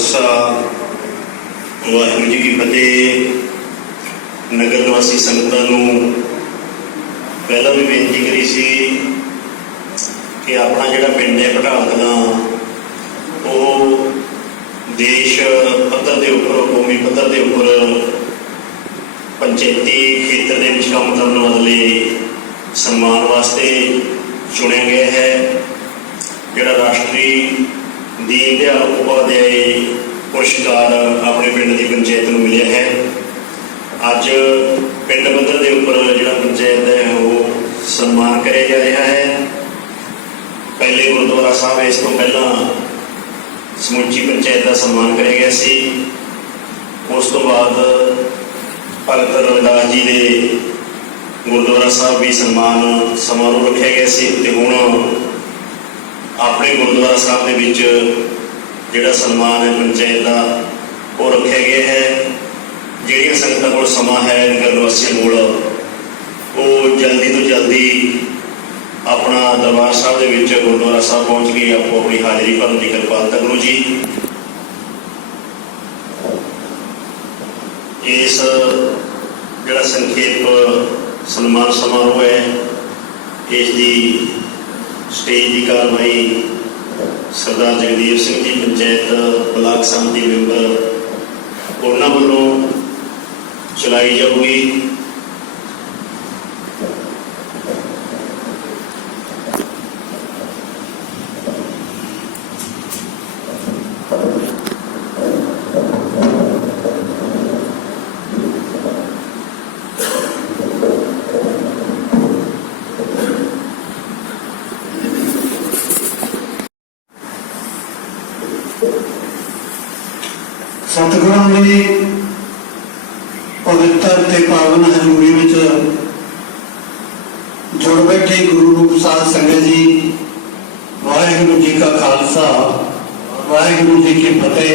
खालसा वाहिगुरू जी की फतेह। नगर निवासी संगतां नूं पहला भी बेनती करी सी कि अपना जिहड़ा पिंड है भटाल कलां वो देश पद्धर के उपर कौमी पद्धर के उपर पंचायती खेत्र के काम करने वाले सम्मान वास्ते चुनिया गया है। जिहड़ा राष्ट्रीय दीन दयाल उपाध्याय पुरस्कार अपने पिंड की पंचायत को मिले है। अज पिंड पद्धर के उपर जिहड़ा पंचायत है वो सम्मान कराया जा रहा है। पहले गुरुद्वारा साहब इस तो पहला समुची पंचायत का सम्मान कराया गया सी। उस तो बाद भगत रविदास जी के गुरुद्वारा साहब भी सम्मान समारोह रखा गया सी। ते हुण अपने गुरुद्वारा साहब के विच जिहड़ा सम्मान है पंचायत का वो रखा गया है। जिहड़ियां संगतां कोल समा है नगर निवासियों कोल वो जल्दी तो जल्दी अपना दरबार साहब के विच गुरुद्वारा साहब पहुँच के आपको अपनी हाजिरी भरने की कृपालता करो जी। इस जिहड़ा संखेप सम्मान समारोह है इसकी स्टेज की कार्रवाई सरदार जगदीप सिंह जी पंचायत ब्लाक समिति मैंबर उन्होंने वालों चलाई जाऊगी। सतगुरां की पवित्र ते पावन हजूरी में जुड़ बैठे गुरु रूप साध संगत जी, वाहिगुरू जी का खालसा वाहिगुरू जी की फतेह।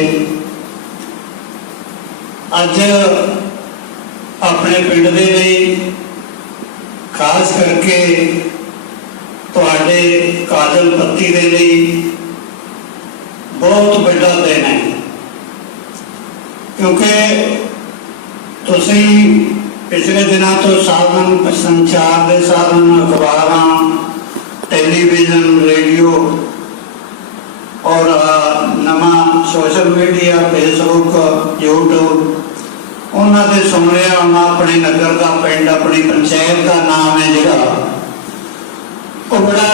अज अपने पिंड दे लई खास करके तुहाडे काजल पत्ती दे लई बहुत बड़ा दिन है, क्योंकि तुसी पिछले दिनों तो साधन संचार के साधन अखबार टेलीविजन रेडियो और नवा सोशल मीडिया फेसबुक यूट्यूब उन्होंने सुन रहा होना। अपने नगर का पिंड अपनी पंचायत का नाम है जिहड़ा वो बड़ा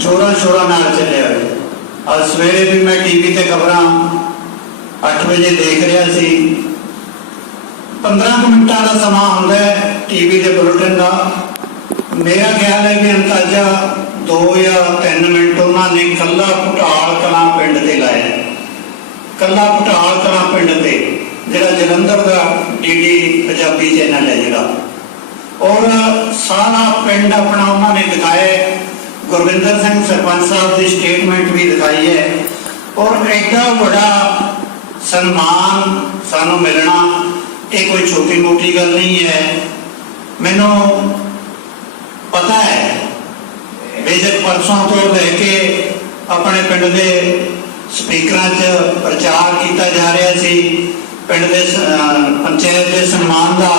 जोरा शोरा नाल चलिया। आज सवेरे भी मैं टीवी ते खबरां 8 बजे देख रहा सी। 15 मिनटा का समा होंदा है टीवी के बुलेटिन का। मेरा ख्याल है कि अंदाजा 2 या 3 मिनट उन्होंने कला भटाल कलां पिंड ते लाया। कला भटाल कलां पिंड ते जिहड़ा जलंधर का डीडी पंजाबी चैनल है जिहड़ा, और सारा पिंड अपना उन्होंने दिखाया। गुरविंदर सिंह सरपंच साहब की स्टेटमेंट भी दिखाई है। और एडा बड़ा सन्मान सानू मिलना ये कोई छोटी मोटी गल नहीं है। मैनू पता है बेशक परसों तो लैके अपने पिंड के स्पीकर प्रचार किया जा रहा सी पिंड के पंचायत के सम्मान का,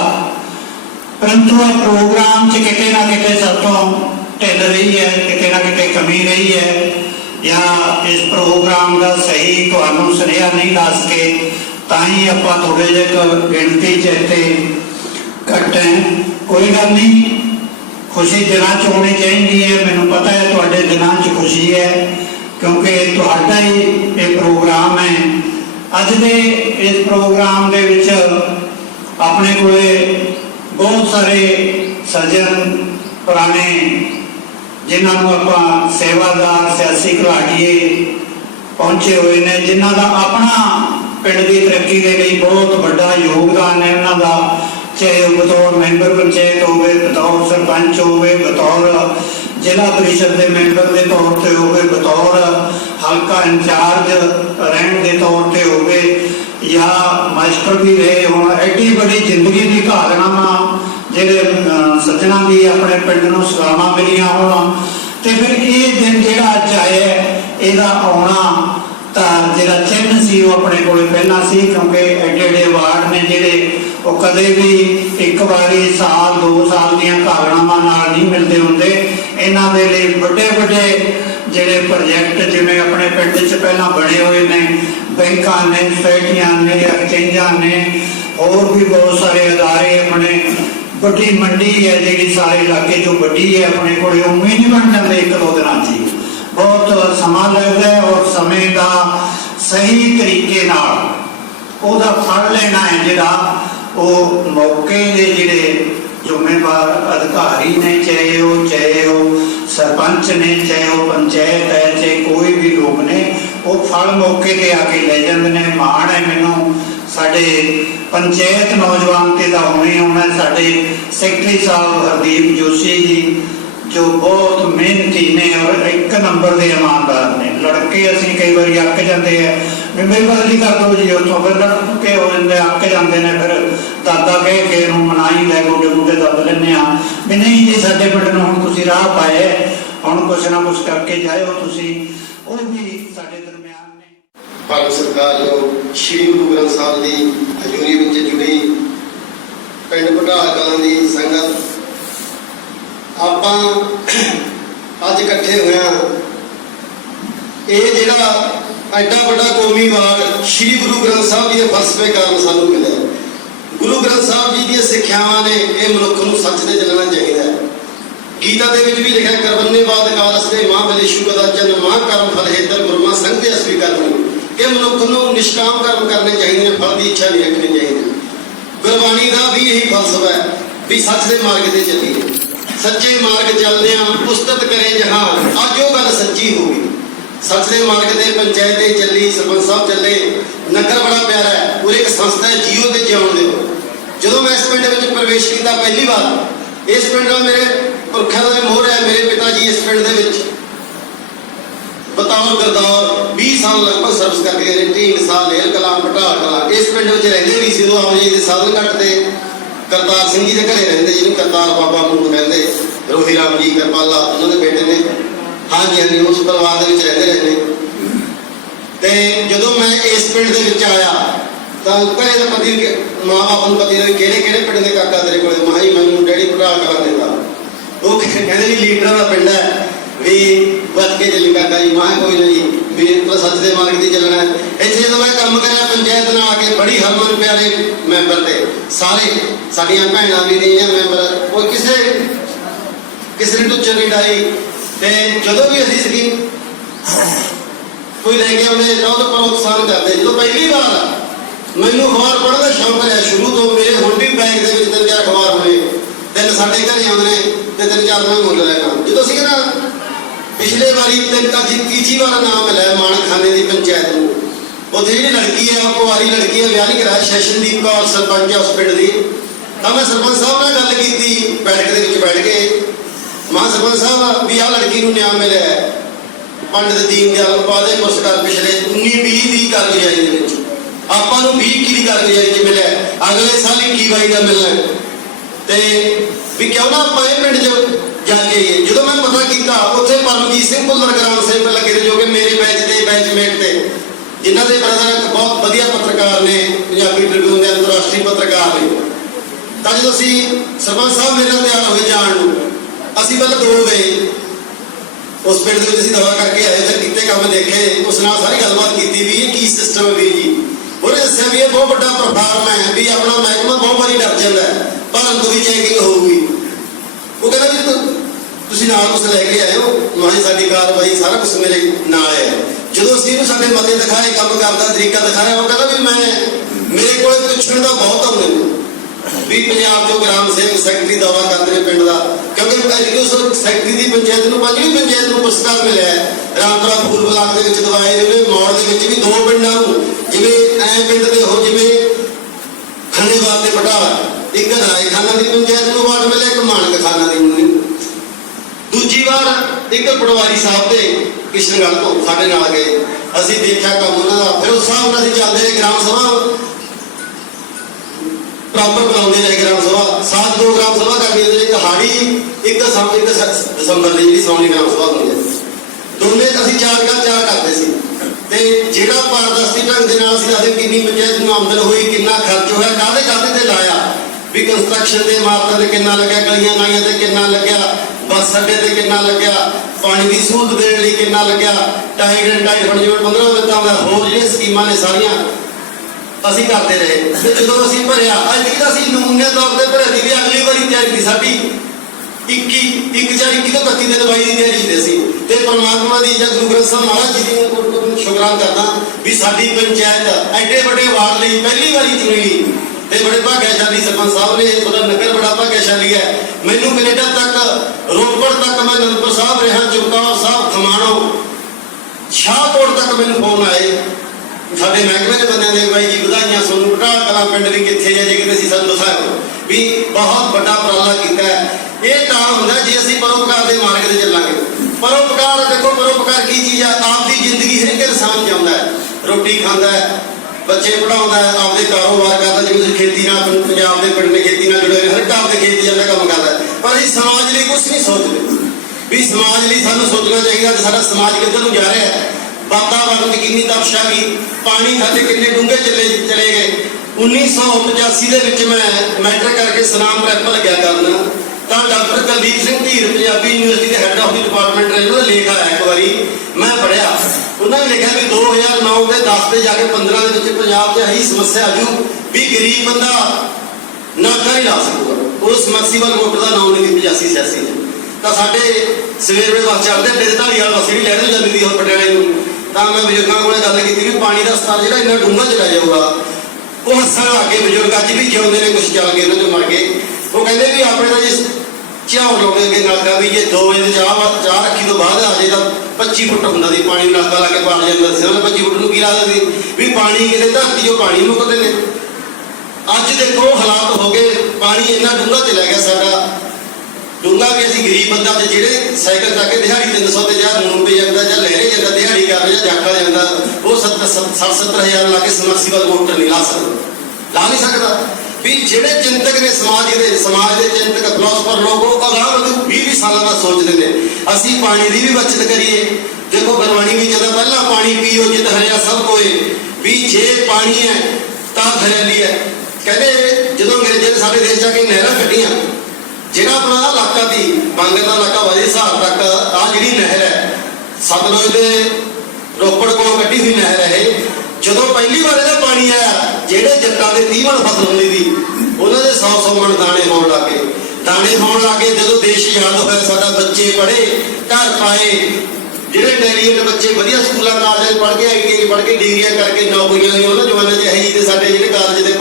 परंतु प्रोग्राम च किते ना किते सब तो ढिल रही है, किते ना किते कमी रही है, या इस प्रोग्राम का सही तुहानू सुनेहा नहीं ला सके। ताही आपां थोड़े जिहे गिणती च इत्थे घट है। कोई गल नहीं, खुशी दिनां च होनी चाहिए है। मैनूं पता है तुहाडे दिनां च खुशी है, क्योंकि तुहाडा ही ये प्रोग्राम है। अज दे इस प्रोग्राम दे विच अपने कोले बहुत सारे सज्जन पुराने जिन्होंने आप सेवादार सियासी घराटिए पहुंचे हुए ने, जिन्हों का अपना पिंड की तरक्की के लिए बहुत बड़ा योगदान है उन्हों का। चाहे बतौर मैंबर पंचायत हो, बतौर सरपंच हो, बतौर जिला परिषद के मैंबर के तौर पर हो, बतौर हल्का इंचार्ज रहने के तौर पर हो, या मास्टर भी रहे हो। एडी बड़ी जिंदगी की घालना जिहड़े सज्जना की अपने पिंड नूं सलाहां मिलियां होण, ते फिर ये दिन जिहड़ा अज आया इहदा आउणा ਤਾਂ ਜਿਹੜਾ ਚਿੰਨ੍ਹ ਸੀ ਉਹ ਆਪਣੇ ਕੋਲੇ ਪਹਿਲਾਂ ਸੀ, ਕਿਉਂਕਿ ਐਡੇ ਐਡੇ ਅਵਾਰਡ ਨੇ ਜਿਹੜੇ ਉਹ ਕਦੇ ਵੀ ਇੱਕ ਵਾਰੀ ਸਾਲ 2 ਸਾਲ ਦੀਆਂ ਕਾਰਨਾਮਾਂ ਨਾਲ ਨਹੀਂ ਮਿਲਦੇ ਹੁੰਦੇ। ਇਹਨਾਂ ਦੇ ਲਈ ਵੱਡੇ ਵੱਡੇ ਜਿਹੜੇ ਪ੍ਰੋਜੈਕਟ ਜਿਵੇਂ ਆਪਣੇ ਪਿੰਡ 'ਚ ਪਹਿਲਾਂ ਬਣੇ ਹੋਏ ਨੇ, ਬੈਂਕਾਂ ਨੇ, ਸੋਸਾਇਟੀਆਂ ਨੇ, ਐਕਸਚੇਂਜਾਂ ਨੇ, ਹੋਰ ਵੀ ਬਹੁਤ ਸਾਰੇ ਅਦਾਰੇ, ਆਪਣੇ ਵੱਡੀ ਮੰਡੀ ਹੈ ਜਿਹੜੀ ਸਾਰੇ ਇਲਾਕੇ 'ਚੋਂ ਵੱਡੀ ਹੈ ਆਪਣੇ ਕੋਲੇ, ਉਵੇਂ ਨਹੀਂ ਬਣ ਜਾਂਦੇ 1-2 ਦਿਨਾਂ 'ਚ ਹੀ। ਬਹੁਤ ਸਮਾਂ ਲੱਗਦਾ ਹੈ ਔਰ ਸਮੇਂ ਦਾ ਸਹੀ ਤਰੀਕੇ ਨਾਲ ਉਹਦਾ ਫੜ ਲੈਣਾ ਹੈ ਜਿਹੜਾ ਉਹ ਮੌਕੇ ਦੇ ਜਿਹੜੇ ਜ਼ਿੰਮੇਵਾਰ ਅਧਿਕਾਰੀ ਨੇ, ਚਾਹੇ ਉਹ ਸਰਪੰਚ ਨੇ, ਚਾਹੇ ਉਹ ਪੰਚਾਇਤ ਹੈ, ਚਾਹੇ ਕੋਈ ਵੀ ਲੋਕ ਨੇ, ਉਹ ਫਲ ਮੌਕੇ ਤੇ ਆ ਕੇ ਲੈ ਜਾਂਦੇ ਨੇ। ਮਾਣ ਹੈ ਮੈਨੂੰ ਸਾਡੇ ਪੰਚਾਇਤ ਨੌਜਵਾਨ ਤੇ ਦਾ ਹੋਣੇ ਹੋਣਾ, ਸਾਡੇ ਸੈਕਟਰੀ ਸਾਹਿਬ ਹਰਦੀਪ ਜੋਸ਼ੀ ਜੀ ਜੋ ਬਹੁਤ ਮਿਹਨਤੀ ਨੇ ਔਰ 1 ਨੰਬਰ ਦੇ ਇਮਾਨਦਾਰ ਨੇ। ਲੜਕੇ ਅਸੀਂ ਕਈ ਵਾਰੀ ਅੱਕ ਜਾਂਦੇ ਆ, ਮੇਰੀ ਬਦਲੀ ਕਰ ਦਿਓ ਜੀ ਉੱਥੋਂ, ਫਿਰ ਲੜਕੇ ਹੋ ਜਾਂਦੇ, ਅੱਕ ਜਾਂਦੇ ਨੇ, ਫਿਰ ਦਾਦਾ ਕਹਿ ਕੇ ਇਹਨੂੰ ਮਨਾਈ ਲੈ, ਗੋਡੇ ਗੋਡੇ ਦੱਬ ਲੈਂਦੇ ਆ ਵੀ ਨਹੀਂ ਜੀ ਸਾਡੇ ਪਿੰਡ ਨੂੰ ਹੁਣ ਤੁਸੀਂ ਰਾਹ ਪਾਏ, ਹੁਣ ਕੁਛ ਨਾ ਕੁਛ ਕਰਕੇ ਜਾਇਓ ਤੁਸੀਂ। ਉਹ ਵੀ ਸਾਡੇ ਦਰਮਿਆਨ ਨੇ। ਭਾਰਤ ਸਰਕਾਰ ਜੋ ਸ਼੍ਰੀ ਗੁਰੂ ਗ੍ਰੰਥ ਸਾਹਿਬ ਦੀ ਹਜ਼ੂਰੀ ਵਿੱਚ ਜੁੜੀ ਪਿੰਡ ਭਟਾਲ ਕਲਾਂ ਦੀ ਸੰਗਤ, ਆਪਾਂ ਅੱਜ ਇਕੱਠੇ ਹੋਇਆ। ਇਹ ਜਿਹੜਾ ਐਡਾ ਵੱਡਾ ਕੌਮੀ ਅਵਾਰਡ ਸ਼੍ਰੀ ਗੁਰੂ ਗ੍ਰੰਥ ਸਾਹਿਬ ਜੀ ਦੇ ਫਲਸਫੇ ਕਾਰਨ ਸਾਨੂੰ ਮਿਲਿਆ। ਗੁਰੂ ਗ੍ਰੰਥ ਸਾਹਿਬ ਜੀ ਦੀਆਂ ਸਿੱਖਿਆਵਾਂ ਨੇ ਇਹ ਮਨੁੱਖ ਨੂੰ ਸੱਚ ਤੇ ਚੱਲਣਾ ਚਾਹੀਦਾ ਹੈ। ਗੀਤਾ ਦੇ ਵਿੱਚ ਵੀ ਲਿਖਿਆ, ਕਰਵੰਨੇਵਾਦ ਕਾਲਸ ਦੇ ਮਾਂ ਬਲੇਸ਼ੂ ਦਾ ਜਨ ਮਾਂ ਕਰਮ ਫਲ ਹੇਤਰ ਗੁਰਮਾ ਸੰਘ ਤੇ ਅਸਵੀ ਕਰਨੀ। ਇਹ ਮਨੁੱਖ ਨੂੰ ਨਿਸ਼ਕਾਮ ਕਰਮ ਕਰਨੇ ਚਾਹੀਦੇ ਨੇ, ਫਲ ਦੀ ਇੱਛਾ ਨਹੀਂ ਰੱਖਣੀ ਚਾਹੀਦੀ। ਗੁਰਬਾਣੀ ਦਾ ਵੀ ਇਹੀ ਫਲਸਫਾ ਹੈ ਵੀ ਸੱਚ ਦੇ ਮਾਰਗ ਤੇ ਚੱਲੀਏ, ਸੱਚੇ ਮਾਰਗ ਚੱਲਦਿਆਂ ਉਸਤਤ ਕਰੇ ਜਹਾਨ। ਅੱਜ ਉਹ ਗੱਲ ਸੱਚੀ ਹੋ ਗਈ, ਸੱਚ ਦੇ ਮਾਰਗ ਤੇ ਪੰਚਾਇਤ ਤੇ ਚੱਲੀ, ਸਰਪੰਚ ਸਾਹਿਬ ਚੱਲੇ, ਨਗਰ ਬੜਾ ਪਿਆਰਾ ਹੈ। ਉਹ ਇੱਕ ਸੰਸਥਾ ਹੈ, ਜੀਓ ਤੇ ਜਿਉਣ ਦਿਓ। ਜਦੋਂ ਮੈਂ ਇਸ ਪਿੰਡ ਵਿੱਚ ਪ੍ਰਵੇਸ਼ ਕੀਤਾ ਪਹਿਲੀ ਵਾਰ, ਇਸ ਪਿੰਡ ਦਾ ਮੇਰੇ ਪੁਰਖਿਆਂ ਦਾ ਮੋਹਰ ਹੈ। ਮੇਰੇ ਪਿਤਾ ਜੀ ਇਸ ਪਿੰਡ ਦੇ ਵਿੱਚ ਬਤੌਰ ਗਰਦੌਰ 20 ਸਾਲ ਲਗਭਗ ਸਰਵਿਸ ਕਰਕੇ ਗਏ ਨੇ। 3 ਸਾਲ ਲੇਲ ਕਲਾਂ, ਭਟਾਲ ਕਲਾਂ, ਇਸ ਪਿੰਡ ਵਿੱਚ ਰਹਿੰਦੇ ਵੀ ਸੀ। ਉਦੋਂ ਆਵਾਜਾਈ ਦੇ ਸਾਧਨ ਘੱਟ ਤੇ ਕਰਤਾਰ ਸਿੰਘ ਜੀ ਦੇ ਘਰੇ ਰਹਿੰਦੇ, ਜਿਹਨੂੰ ਕਰਤਾਰ ਬਾਬਾ ਨੂੰ ਕਹਿੰਦੇ, ਰੋਹੀ ਰਾਮ ਜੀ ਕਰਪਾਲਾ ਉਹਨਾਂ ਦੇ ਬੇਟੇ ਨੇ। ਹਾਂਜੀ ਹਾਂਜੀ, ਉਸ ਪਰਿਵਾਰ ਦੇ ਵਿੱਚ ਰਹਿੰਦੇ ਰਹੇ ਨੇ। ਤੇ ਜਦੋਂ ਮੈਂ ਇਸ ਪਿੰਡ ਦੇ ਵਿੱਚ ਆਇਆ ਤਾਂ ਘਰੇ ਦਾ ਪਤੀ, ਮਾਂ ਬਾਪ ਨੂੰ ਪਤੀ ਨੇ ਕਿਹੜੇ ਕਿਹੜੇ ਪਿੰਡ ਦੇ ਕਾਕਾ ਤੇਰੇ ਕੋਲੇ? ਮਾਂ ਜੀ ਮੈਨੂੰ ਡੈਡੀ ਭਟਾਲ ਕਲਾਂ ਦਿੰਦਾ। ਉਹ ਕਹਿੰਦੇ ਵੀ ਲੀਡਰਾਂ ਦਾ ਪਿੰਡ ਹੈ, ਵੀ ਬਚ ਕੇ ਚੱਲੀ ਕਾਕਾ ਜੀ। ਮਾਂ ਕੋਈ ਨਹੀਂ ਵੀ ਸੱਚ ਦੇ ਮਾਰਗ ਤੇ ਚੱਲਣਾ। ਇੱਥੇ ਜਦੋਂ ਮੈਂ ਕੰਮ ਕਰਿਆ ਪੰਚਾਇਤ ਨਾਲ ਆ ਕੇ, ਬੜੀ ਹਰਮਨ ਪਿਆਰੇ ਮੈਂਬਰ ਤੇ ਸਾਰੇ ਸਾਡੀਆਂ ਭੈਣਾਂ ਵੀ ਰਹੀਆਂ ਮੈਂਬਰ, ਕੋਈ ਕਿਸੇ ਨੇ ਟੁੱਚਰ ਨਹੀਂ ਡਾਈ। ਤੇ ਜਦੋਂ ਵੀ ਅਸੀਂ ਸਕੀਮ ਕੋਈ ਲੈ ਕੇ ਆਉਂਦੇ ਤਾਂ ਉਹਦਾ ਪ੍ਰੋਤਸਾਹਨ ਕਰਦੇ। ਜਦੋਂ ਪਹਿਲੀ ਵਾਰ ਮੈਨੂੰ ਅਖਬਾਰ ਪੜ੍ਹਨ ਦਾ ਸ਼ੌਂਕ ਰਿਹਾ ਸ਼ੁਰੂ ਤੋਂ, ਮੇਰੇ ਹੁਣ ਵੀ ਬੈਗ ਦੇ ਵਿੱਚ 3-4 ਅਖਬਾਰ ਹੋਏ। 3 ਸਾਡੇ ਘਰੇ ਆਉਂਦੇ ਨੇ ਤੇ 3-4 ਮੈਂ ਮੁੱਲ ਲੈਣਾ। ਜਦੋਂ ਅਸੀਂ ਨਾ ਪਿਛਲੇ ਵਾਰੀ ਤੀਜੀ ਵਾਰ ਨਾਮ ਮਿਲਿਆ ਮਾਣਖਾਨੇ ਦੀ ਪੰਚਾਇਤ ਨੂੰ, ਉੱਥੇ ਜਿਹੜੀ ਲੜਕੀ ਹੈ, ਉਹ ਕੁਆਰੀ ਲੜਕੀ ਹੈ, ਵਿਆਹ ਨਹੀਂ ਕਰਾਇਆ, ਸ਼ੈਸ਼ਨਦੀਪ ਕੌਰ ਸਰਪੰਚ ਹੈ ਉਸ ਪਿੰਡ ਦੀ। ਤਾਂ ਮੈਂ ਸਰਪੰਚ ਸਾਹਿਬ ਨਾਲ ਗੱਲ ਕੀਤੀ ਬੈਠਕ ਦੇ ਵਿੱਚ ਬੈਠ ਕੇ, ਮਾਂ ਸਰਪੰਚ ਸਾਹਿਬ ਵੀ ਆਹ ਲੜਕੀ ਨੂੰ ਨਿਆਂ ਮਿਲਿਆ ਹੈ ਪੰਡਿਤ ਦੀਨ ਦਿਆਲ ਉਪਾਧਿਆਏ ਪੁਰਸਕਾਰ ਪਿਛਲੇ 19-20 ਦੀ ਕਾਰਗੁਜ਼ਾਰੀ ਦੇ ਵਿੱਚ। ਆਪਾਂ ਨੂੰ 20-21 ਦੀ ਕਾਰਗੁਜ਼ਾਰੀ 'ਚ ਮਿਲਿਆ, ਅਗਲੇ ਸਾਲ 21-22 ਦਾ ਮਿਲਣਾ। ਤੇ ਵੀ ਕਿਉਂ ਨਾ ਆਪਾਂ ਇਹ ਪਿੰਡ 'ਚ ਜਾ ਕੇ ਆਈਏ। ਜਦੋਂ ਮੈਂ ਪਤਾ ਕੀਤਾ, ਉੱਥੇ ਪਰਮਜੀਤ ਸਿੰਘ ਭੁੱਲਰ ਗ੍ਰਾਮ ਸੇਵਕ ਲੱਗੇ ਤੇ, ਜੋ ਕਿ ਮੇਰੇ ਬੈਚ ਦੇ ਬੈਚਮੇਟ ਤੇ, ਜਿਨ੍ਹਾਂ ਦੇ ਬ੍ਰਦਰ ਬਹੁਤ ਵਧੀਆ ਪੱਤਰਕਾਰ ਨੇ, ਪੰਜਾਬੀ ਟ੍ਰਿਬਿਊਨ ਦੇ ਅੰਤਰਰਾਸ਼ਟਰੀ ਪੱਤਰਕਾਰ ਨੇ। ਤਾਂ ਜਦੋਂ ਅਸੀਂ ਸਰਪੰਚ ਸਾਹਿਬ ਮੇਰੇ ਨਾਲ ਤਿਆਰ ਹੋਏ ਜਾਣ ਨੂੰ, ਅਸੀਂ ਪਹਿਲਾਂ 2 ਗਏ ਉਸ ਪਿੰਡ ਦੇ ਵਿੱਚ। ਅਸੀਂ ਦਵਾ ਕਰਕੇ ਆਏ, ਉੱਥੇ ਕਿਤੇ ਕੰਮ ਦੇਖੇ, ਉਸ ਨਾਲ ਸਾਰੀ ਗੱਲਬਾਤ ਕੀਤੀ ਵੀ ਇਹ ਕੀ ਸਿਸਟਮ ਹੈ ਵੀਰ ਜੀ। ਉਹਨੇ ਦੱਸਿਆ ਵੀ ਇਹ ਬਹੁਤ ਵੱਡਾ ਪਲੇਟਫਾਰਮ ਹੈ, ਵੀ ਆਪਣਾ ਮਹਿਕਮਾ ਬਹੁਤ ਵਾਰੀ ਡਰ ਜਾਂਦਾ ਹੈ, ਪਰ ਵੀ ਚੈਕਿੰਗ ਹੋਊਗੀ। ਉਹ ਕਹਿੰਦਾ ਵੀ ਤੁਸੀਂ ਨਾਲ ਕੁਛ ਲੈ ਕੇ ਆਏ ਹੋ? ਮਾਹੀ ਸਾਡੀ ਕਾਰਵਾਈ ਸਾਰਾ ਕੁਛ ਮੇਰੇ ਨਾਲ ਹੈ। ਜਦੋਂ ਅਸੀਂ ਇਹਨੂੰ ਸਾਡੇ ਮਤੇ ਦਿਖਾਏ, ਕੰਮ ਕਰਦਾ ਤਰੀਕਾ ਦਿਖਾਇਆ, ਉਹ ਕਹਿੰਦਾ ਵੀ ਮੇਰੇ ਕੋਲ ਪੁੱਛਣ ਦਾ ਬਹੁਤ ਆਉਂਦੇ ਨੇ ਵੀ ਪੰਜਾਬ ਚੋਂ ਗ੍ਰਾਮ ਸੇਵਕ ਸੈਕਟਰੀ ਦਵਾ ਕਰਦੇ ਨੇ ਪਿੰਡ ਦਾ, ਕਿਉਂਕਿ ਉਸ ਸੈਕਟਰੀ ਦੀ ਪੰਚਾਇਤ ਨੂੰ 5ਵੀਂ ਪੰਚਾਇਤ ਨੂੰ ਪੁਰਸਕਾਰ ਮਿਲਿਆ ਹੈ। ਰਾਮਪੁਰਾ ਫੂਲ ਬਲਾਕ ਦੇ ਵਿੱਚ ਦਵਾਏ, ਉਹਨੇ ਮੌੜ ਦੇ ਵਿੱਚ ਵੀ 2 ਪਿੰਡਾਂ ਨੂੰ, ਜਿਵੇਂ ਐ ਪਿੰਡ ਦੇ ਹੋ ਜਿਵੇਂ ਖੰਡੇਵਾਲ ਤੇ ਭਟਾਲ, ਇੱਕ ਰਾਏ ਖਾਨਾ ਦੀ ਪੰਚਾਇਤ ਨੂੰ ਅਵਾਰਡ ਮਿਲਿਆ, ਇੱਕ ਮਾਨਕ ਖਾਨਾ ਦੀ ਨੂੰ। ਦੂਜੀ ਵਾਰ ਇੱਕ ਪਟਵਾਰੀ ਸਾਹਿਬ ਤੇ ਕਿਸ਼ਨਗੜ੍ਹ ਤੋਂ ਸਾਡੇ ਨਾਲ ਗਏ, ਅਸੀਂ ਦੇਖਿਆ ਕੰਮ ਉਹਨਾਂ ਦਾ। ਫਿਰ ਉਸ ਹਿਸਾਬ ਨਾਲ ਅਸੀਂ ਚੱਲਦੇ ਰਹੇ, ਗ੍ਰਾਮ ਸਭਾ ਪ੍ਰੋਪਰ ਬੁਲਾਉਂਦੇ ਰਹੇ, ਗ੍ਰਾਮ ਸਭਾ 7-2 ਗ੍ਰਾਮ ਸਭਾ ਕਰਦੇ ਰਹੇ, ਇੱਕ ਹਾੜੀ, ਇੱਕ ਦਸੰਬਰ ਦੀ ਜਿਹੜੀ ਸੌਣੀ ਗ੍ਰਾਮ ਸਭਾ ਹੁੰਦੀ ਹੈ। ਦੋਨੇ ਅਸੀਂ 4 ਕਰਦੇ ਸੀ। ਤੇ ਜਿਹੜਾ ਪਾਰਦਰਸ਼ੀ ਢੰਗ ਦੇ ਨਾਲ ਅਸੀਂ ਦੱਸਦੇ ਕਿੰਨੀ ਪੰਚਾਇਤ ਨੂੰ ਆਮਦਨ ਹੋਈ, ਕਿੰਨਾ ਖਰਚ ਹੋਇਆ, ਕਾਹਦੇ ਤੇ ਲਾਇਆ, ਵੀ ਕੰਸਟਰਕਸ਼ਨ ਦੇ ਇਮਾਰਤਾਂ ਤੇ ਕਿੰਨਾ ਲੱਗਿਆ, ਗਲੀਆਂ ਨਾਲੀਆਂ ਤੇ ਕਿੰਨਾ ਲੱਗਿਆ, ਬੱਸ ਅੱਡੇ ਤੇ ਕਿੰਨਾ ਲੱਗਿਆ, ਪਾਣੀ ਦੀ ਸਹੂਲਤ ਦੇਣ ਲਈ ਕਿੰਨਾ ਲੱਗਿਆ, ਟਾਈਡ ਐਂਡ ਟਾਈਡ ਫੰਡ ਜਿਵੇਂ 15 ਮਿੰਟਾਂ ਦਾ ਹੋਰ ਜਿਹੜੀਆਂ ਸਕੀਮਾਂ ਨੇ ਸਾਰੀਆਂ ਅਸੀਂ ਕਰਦੇ ਰਹੇ। ਤੇ ਜਦੋਂ ਅਸੀਂ ਭਰਿਆ ਅੱਜ ਤੱਕ ਅਸੀਂ ਨਮੂਨੇ ਤੌਰ ਤੇ ਭਰਿਆ ਦੀ ਵੀ ਅਗਲੀ ਵਾਰੀ ਤਿਆਰੀ ਦੀ ਸਾਡੀ 21 ਤੋਂ 31 ਦਿਨ ਬਾਈ ਦੀ ਤਿਆਰੀ ਦੇ ਸੀ। ਤੇ ਪਰਮਾਤਮਾ ਦੀ ਜਾਂ ਗੁਰੂ ਗ੍ਰੰਥ ਸਾਹਿਬ ਮਹਾਰਾਜ ਜੀ ਦੀ ਮੈਂ ਸ਼ੁਕਰਾਨਾ ਕਰਦਾ ਵੀ ਸਾਡੀ ਪੰਚਾਇਤ ਐਡੇ ਵੱਡੇ ਵਾਰਡ ਲਈ ਪਹਿਲੀ ਵਾਰੀ ਚੁਣੀ ਗਈ ਤੇ ਬੜੇ ਭਾਗਿਆਸ਼ਾਲੀ ਸਰਪੰਚ ਸਾਹਿਬ ਨੇ। ਉਹਦਾ ਨਗਰ ਬੜਾ ਭਾਗਿਆਸ਼ਾਲੀ ਹੈ। ਮੈਨੂੰ ਕੈਨੇਡਾ ਤੱਕ, ਰੋਪੜ ਤੱਕ, ਮੈਂ ਅਨੰਦਪੁਰ ਸਾਹਿਬ ਰਿਹਾ, ਚਮਕੌਰ ਸਾਹਿਬ, ਖਮਾਣੋ, ਸ਼ਾਹਕੋਟ ਤੱਕ ਮੈਨੂੰ ਫੋਨ ਆਏ ਸਾਡੇ ਮਹਿਕਮੇ ਦੇ ਬੰਦਿਆਂ ਦੇ, ਬਾਈ ਜੀ ਵਧਾਈਆਂ ਤੁਹਾਨੂੰ, ਬਟਾਲਾ ਕਲਾਂ ਪਿੰਡ ਵੀ ਕਿੱਥੇ ਹੈ, ਜੇ ਕਿਤੇ ਅਸੀਂ ਸਾਨੂੰ ਦਿਖਾਓ ਵੀ ਬਹੁਤ ਵੱਡਾ ਉਪਰਾਲਾ ਕੀਤਾ ਹੈ। ਇਹ ਤਾਂ ਹੁੰਦਾ ਜੇ ਅਸੀਂ ਪਰਉਪਕਾਰ ਦੇ ਮਾਰਗ ਤੇ ਚੱਲਾਂਗੇ। ਪਰਉਪਕਾਰ ਦੇਖੋ, ਪਰਉਪਕਾਰ ਕੀ ਚੀਜ਼ ਆ? ਆਪਦੀ ਜ਼ਿੰਦਗੀ ਹਰ ਇੱਕ ਇਨਸਾਨ ਜਿਉਂਦਾ ਹੈ, ਰੋਟੀ ਖਾਂਦਾ ਹੈ, ਬੱਚੇ ਪੜਾਉਂਦਾ ਹੈ, ਆਪਦੇ ਕਾਰੋਬਾਰ ਕਰਦਾ, ਜਿਵੇਂ ਤੁਸੀਂ ਖੇਤੀ ਨਾਲ, ਪੰਜਾਬ ਦੇ ਪਿੰਡ ਨੇ ਖੇਤੀ ਨਾਲ ਜੁੜੇ ਹੋਏ, ਹਰ ਇੱਕ ਆਪਦੇ ਖੇਤ ਜਾਂਦਾ ਕੰਮ ਕਰਦਾ। ਪਰ ਅਸੀਂ ਸਮਾਜ ਲਈ ਕੁਝ ਨਹੀਂ ਸੋਚਦੇ ਵੀ ਸਮਾਜ ਲਈ ਸਾਨੂੰ ਸੋਚਣਾ ਚਾਹੀਦਾ ਕਿ ਸਾਡਾ ਸਮਾਜ ਕਿੱਧਰ ਨੂੰ ਜਾ ਰਿਹਾ ਹੈ। ਵਾਤਾਵਰਨ 'ਚ ਕਿੰਨੀ ਤਪਸ਼ ਆ ਗਈ, ਪਾਣੀ ਖਾਤੇ ਕਿੰਨੇ ਡੂੰਘੇ ਚਲੇ ਗਏ। 1985 ਦੇ ਵਿੱਚ ਮੈਂ ਮੈਟਰ ਕਰਕੇ ਸਨਾਮ ਪ੍ਰੈਪ ਲੱਗਿਆ ਕਰਨਾ, ਤਾਂ ਡਾਕਟਰ ਕੁਲਦੀਪ ਸਿੰਘ ਧੀਰ ਪੰਜਾਬੀ ਯੂਨੀਵਰਸਿਟੀ ਦੇ ਹੈੱਡ ਆਫ ਦੀ ਡਿਪਾਰਟਮੈਂਟ ਰਹੇ, ਉਹਨਾਂ ਦਾ ਲੇਖ ਆਇਆ ਇੱਕ ਵਾਰੀ ਮੈਂ ਪੜ੍ਹਿਆ। ਉਹਨਾਂ ਨੇ ਲਿਖਿਆ ਵੀ 2009 ਦੇ 10 ਤੇ ਜਾ ਕੇ 15 ਦੇ ਵਿੱਚ ਪੰਜਾਬ 'ਚ ਇਹੀ ਸਮੱਸਿਆ ਆ ਜੂ ਵੀ ਗਰੀਬ ਬੰਦਾ ਨਾਕਾ ਨਹੀਂ ਲਾ ਸਕੂਗਾ। ਉਸ ਸਮਰਸੀਬਲ ਮੋਟਰ ਦਾ ਨਾਮ ਨਹੀਂ 85-86 ਤਾਂ ਸਾਡੇ ਸਵੇਰ ਵੇਲੇ ਬੱਸ ਚੱਲਦੇ ਡੇਰੇ ਢਾਲੀ ਵਾਲਾ ਬੱਸ ਜਿਹੜੀ ਲੈਣ ਨੂੰ ਜਾਂਦੀ ਸੀ ਉਹ ਪਟਿਆਲੇ ਨੂੰ, ਤਾਂ ਮੈਂ ਬਜ਼ੁਰਗਾਂ ਕੋਲੇ ਗੱਲ ਕੀਤੀ ਵੀ ਪਾਣੀ ਦਾ ਸਤਰ ਜਿਹੜਾ ਇੰਨਾ ਡੂੰਘਾ ਚਲਾ ਜਾਊਗਾ। ਉਹ ਹੱਸਣ ਲੱਗ ਗਏ ਬਜ਼ੁਰਗ, ਅੱਜ ਵੀ ਜਿਉਂਦੇ ਨੇ, ਕੁਛ ਚੱਲ ਗਏ ਉਹਨਾਂ 'ਚੋਂ ਮਰ ਗਏ। ਉਹ ਕਹਿੰਦੇ ਵੀ ਆਪਣੇ ਤਾਂ ਜੇ ਝਾਉ ਲਾਉਂਦੇ ਅੱਗੇ ਨਲਕਾ ਵੀ ਜੇ 2 ਵਜੇ ਚਾਹ ਰੱਖੀ ਤੋਂ ਬਾਅਦ ਆ ਜੇ ਤਾਂ 25 ਫੁੱਟ ਹੁੰਦਾ ਸੀ ਪਾਣੀ, ਨਲਕਾ ਲਾ ਕੇ ਪਾੜ ਜਾਂਦਾ ਸੀ। ਉਹਨੇ 25 ਫੁੱਟ ਨੂੰ ਕੀ ਲੱਗਦਾ ਸੀ ਵੀ ਪਾਣੀ ਕਿਤੇ ਧਰਤੀ 'ਚੋਂ ਪਾਣੀ ਮੁੱਕਦੇ ਨੇ। ਅੱਜ ਦੇਖੋ ਹਾਲਾਤ ਹੋ ਗਏ, ਪਾਣੀ ਇੰਨਾ ਡੂੰਘਾ ਚਲਾ ਗਿਆ ਸਾਡਾ, ਡੂੰਘਾ ਵੀ ਅਸੀਂ ਗਰੀਬ ਬੰਦਾ ਤੇ ਜਿਹੜੇ ਸਾਈਕਲ ਚੱਕ ਕੇ ਦਿਹਾੜੀ 300 ਤੇ ਜਾਂ ਨੂਨ ਪੇ ਜਾਂਦਾ ਜਾਂ ਲਹਿਰੇ ਜਾਂਦਾ ਦਿਹਾੜੀ ਕਰਨ ਜਾਂ ਜਾਖਾ ਜਾਂਦਾ, ਉਹ 60-70 ਹਜ਼ਾਰ ਲਾ ਕੇ ਸਮਰਸੀਬਲ ਮੋਟਰ ਨਹੀਂ ਲਾ ਨਹੀਂ ਸਕਦਾ। ਵੀ ਜਿਹੜੇ ਚਿੰਤਕ ਨੇ ਸਮਾਜ ਦੇ ਚਿੰਤਕ ਫਿਲਾਸਫਰ ਲੋਕ, ਉਹ ਅਗਾਂਹ 20 ਸਾਲਾਂ ਦਾ ਸੋਚਦੇ ਨੇ ਅਸੀਂ ਪਾਣੀ ਦੀ ਵੀ ਬਚਤ ਕਰੀਏ। ਦੇਖੋ ਗੁਰਬਾਣੀ ਵੀ ਜਦੋਂ ਪਹਿਲਾਂ ਪਾਣੀ ਪੀਓ ਜਿਤ ਹਰਿਆ ਸਭ ਕੋਏ, ਵੀ ਜੇ ਪਾਣੀ ਹੈ ਤਾਂ ਹਰਿਆਲੀ ਹੈ। ਕਹਿੰਦੇ ਜਦੋਂ ਅੰਗਰੇਜ਼ਾਂ ਨੇ ਸਾਡੇ ਦੇਸ਼ 'ਚ ਆ ਕੇ ਨਹਿਰਾਂ ਕੱਢੀਆਂ, ਜਿਹੜਾ ਆਪਣਾ ਇਲਾਕਾ ਦੀ ਬਾਂਗਰ ਦਾ ਇਲਾਕਾ ਵਾਜੇ ਹਿਸਾਰ ਤੱਕ ਆ ਜਿਹੜੀ ਨਹਿਰ ਹੈ, ਸਤਲੁਜ ਦੇ ਰੋਪੜ ਕੋਲੋਂ ਕੱਢੀ ਹੋਈ ਨਹਿਰ ਹੈ ਇਹ, ਜਦੋਂ ਪਹਿਲੀ ਵਾਰ ਇਹਦਾ ਪਾਣੀ ਆਇਆ, ਜਿਹੜੇ ਜੱਟਾਂ ਦੇ 30 ਮਣ ਫਸਲ ਹੁੰਦੀ ਸੀ ਉਹਨਾਂ ਦੇ 100 ਮਣ ਦਾਣੇ ਹੋਣ ਲੱਗੇ। ਜਦੋਂ ਦੇਸ਼ ਆਜ਼ਾਦ ਹੋਇਆ, ਸਾਡਾ ਬੱਚੇ ਪੜ੍ਹੇ, ਘਰ ਪਾਏ, ਜਿਹੜੇ ਇੰਟੈਲੀਜੈਂਟ ਬੱਚੇ ਵਧੀਆ ਸਕੂਲਾਂ ਕਾਲਜਾਂ 'ਚ ਪੜ੍ਹ ਕੇ, ITI 'ਚ ਪੜ੍ਹ ਕੇ ਡਿਗਰੀਆਂ ਕਰਕੇ ਨੌਕਰੀਆਂ ਲਈ ਉਹਨਾਂ ਜਮਾਨੇ 'ਚ ਹੈ ਤੇ ਸਾਡੇ ਜਿਹੜੇ ਕਾਲਜ ਦੇ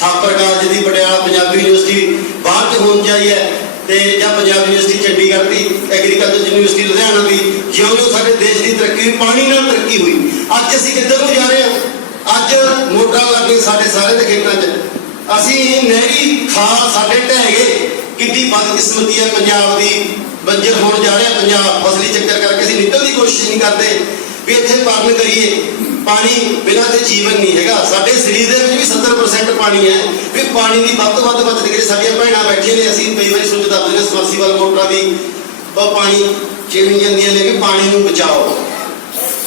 ਥਾਪਰ ਕਾਲਜ ਦੀ, ਪਟਿਆਲਾ ਪੰਜਾਬੀ ਯੂਨੀਵਰਸਿਟੀ ਬਾਹਰ 'ਚ ਹੋਣ ਚਾਹੀ ਹੈ, ਤੇ ਜਾਂ ਪੰਜਾਬ ਯੂਨੀਵਰਸਿਟੀ ਚੰਡੀਗੜ੍ਹ ਦੀ, ਐਗਰੀਕਲਚਰ ਯੂਨੀਵਰਸਿਟੀ ਲੁਧਿਆਣਾ ਦੀ, ਜਿਉਂ ਸਾਡੇ ਦੇਸ਼ ਦੀ ਤਰੱਕੀ ਪਾਣੀ ਨਾਲ ਤਰੱਕੀ ਹੋਈ। ਅੱਜ ਅਸੀਂ ਕਿੱਧਰ ਨੂੰ ਜਾ ਰਹੇ ਹਾਂ? ਅੱਜ ਮੋਟਰਾਂ ਲੱਗੇ ਸਾਡੇ ਸਾਰੇ ਦੇ ਖੇਤਾਂ 'ਚ, ਅਸੀਂ ਨਹਿਰੀ ਖਾਲ ਸਾਡੇ ਢਹਿ ਗਏ। ਕਿੰਨੀ ਬਦਕਿਸਮਤੀ ਹੈ ਪੰਜਾਬ ਦੀ, ਬੰਜਰ ਹੋਣ ਜਾ ਰਿਹਾ ਪੰਜਾਬ ਫਸਲੀ ਚੱਕਰ ਕਰਕੇ। ਅਸੀਂ ਨਿਕਲਣ ਦੀ ਕੋਸ਼ਿਸ਼ ਨਹੀਂ ਕਰਦੇ ਵੀ ਇੱਥੇ ਪਾਲਣ ਕਰੀਏ। ਪਾਣੀ ਬਿਨਾਂ ਤੇ ਜੀਵਨ ਨਹੀਂ ਹੈਗਾ। ਸਾਡੇ ਸਰੀਰ ਦੇ ਵਿੱਚ ਵੀ 70% ਪਾਣੀ ਹੈ, ਵੀ ਪਾਣੀ ਦੀ ਵੱਧ ਤੋਂ ਵੱਧ ਬਚਤ ਕਰੀਏ। ਸਾਡੀਆਂ ਭੈਣਾਂ ਬੈਠੀਆਂ ਨੇ, ਅਸੀਂ ਕਈ ਵਾਰੀ ਸੋਚਦਾ ਆਪਣੇ ਨੇ ਸਮਰਸੀਬਲ ਮੋਟਰਾਂ ਦੀ ਉਹ ਪਾਣੀ ਚੇਵੀ ਜਾਂਦੀਆਂ ਨੇ ਵੀ ਪਾਣੀ ਨੂੰ ਬਚਾਓ।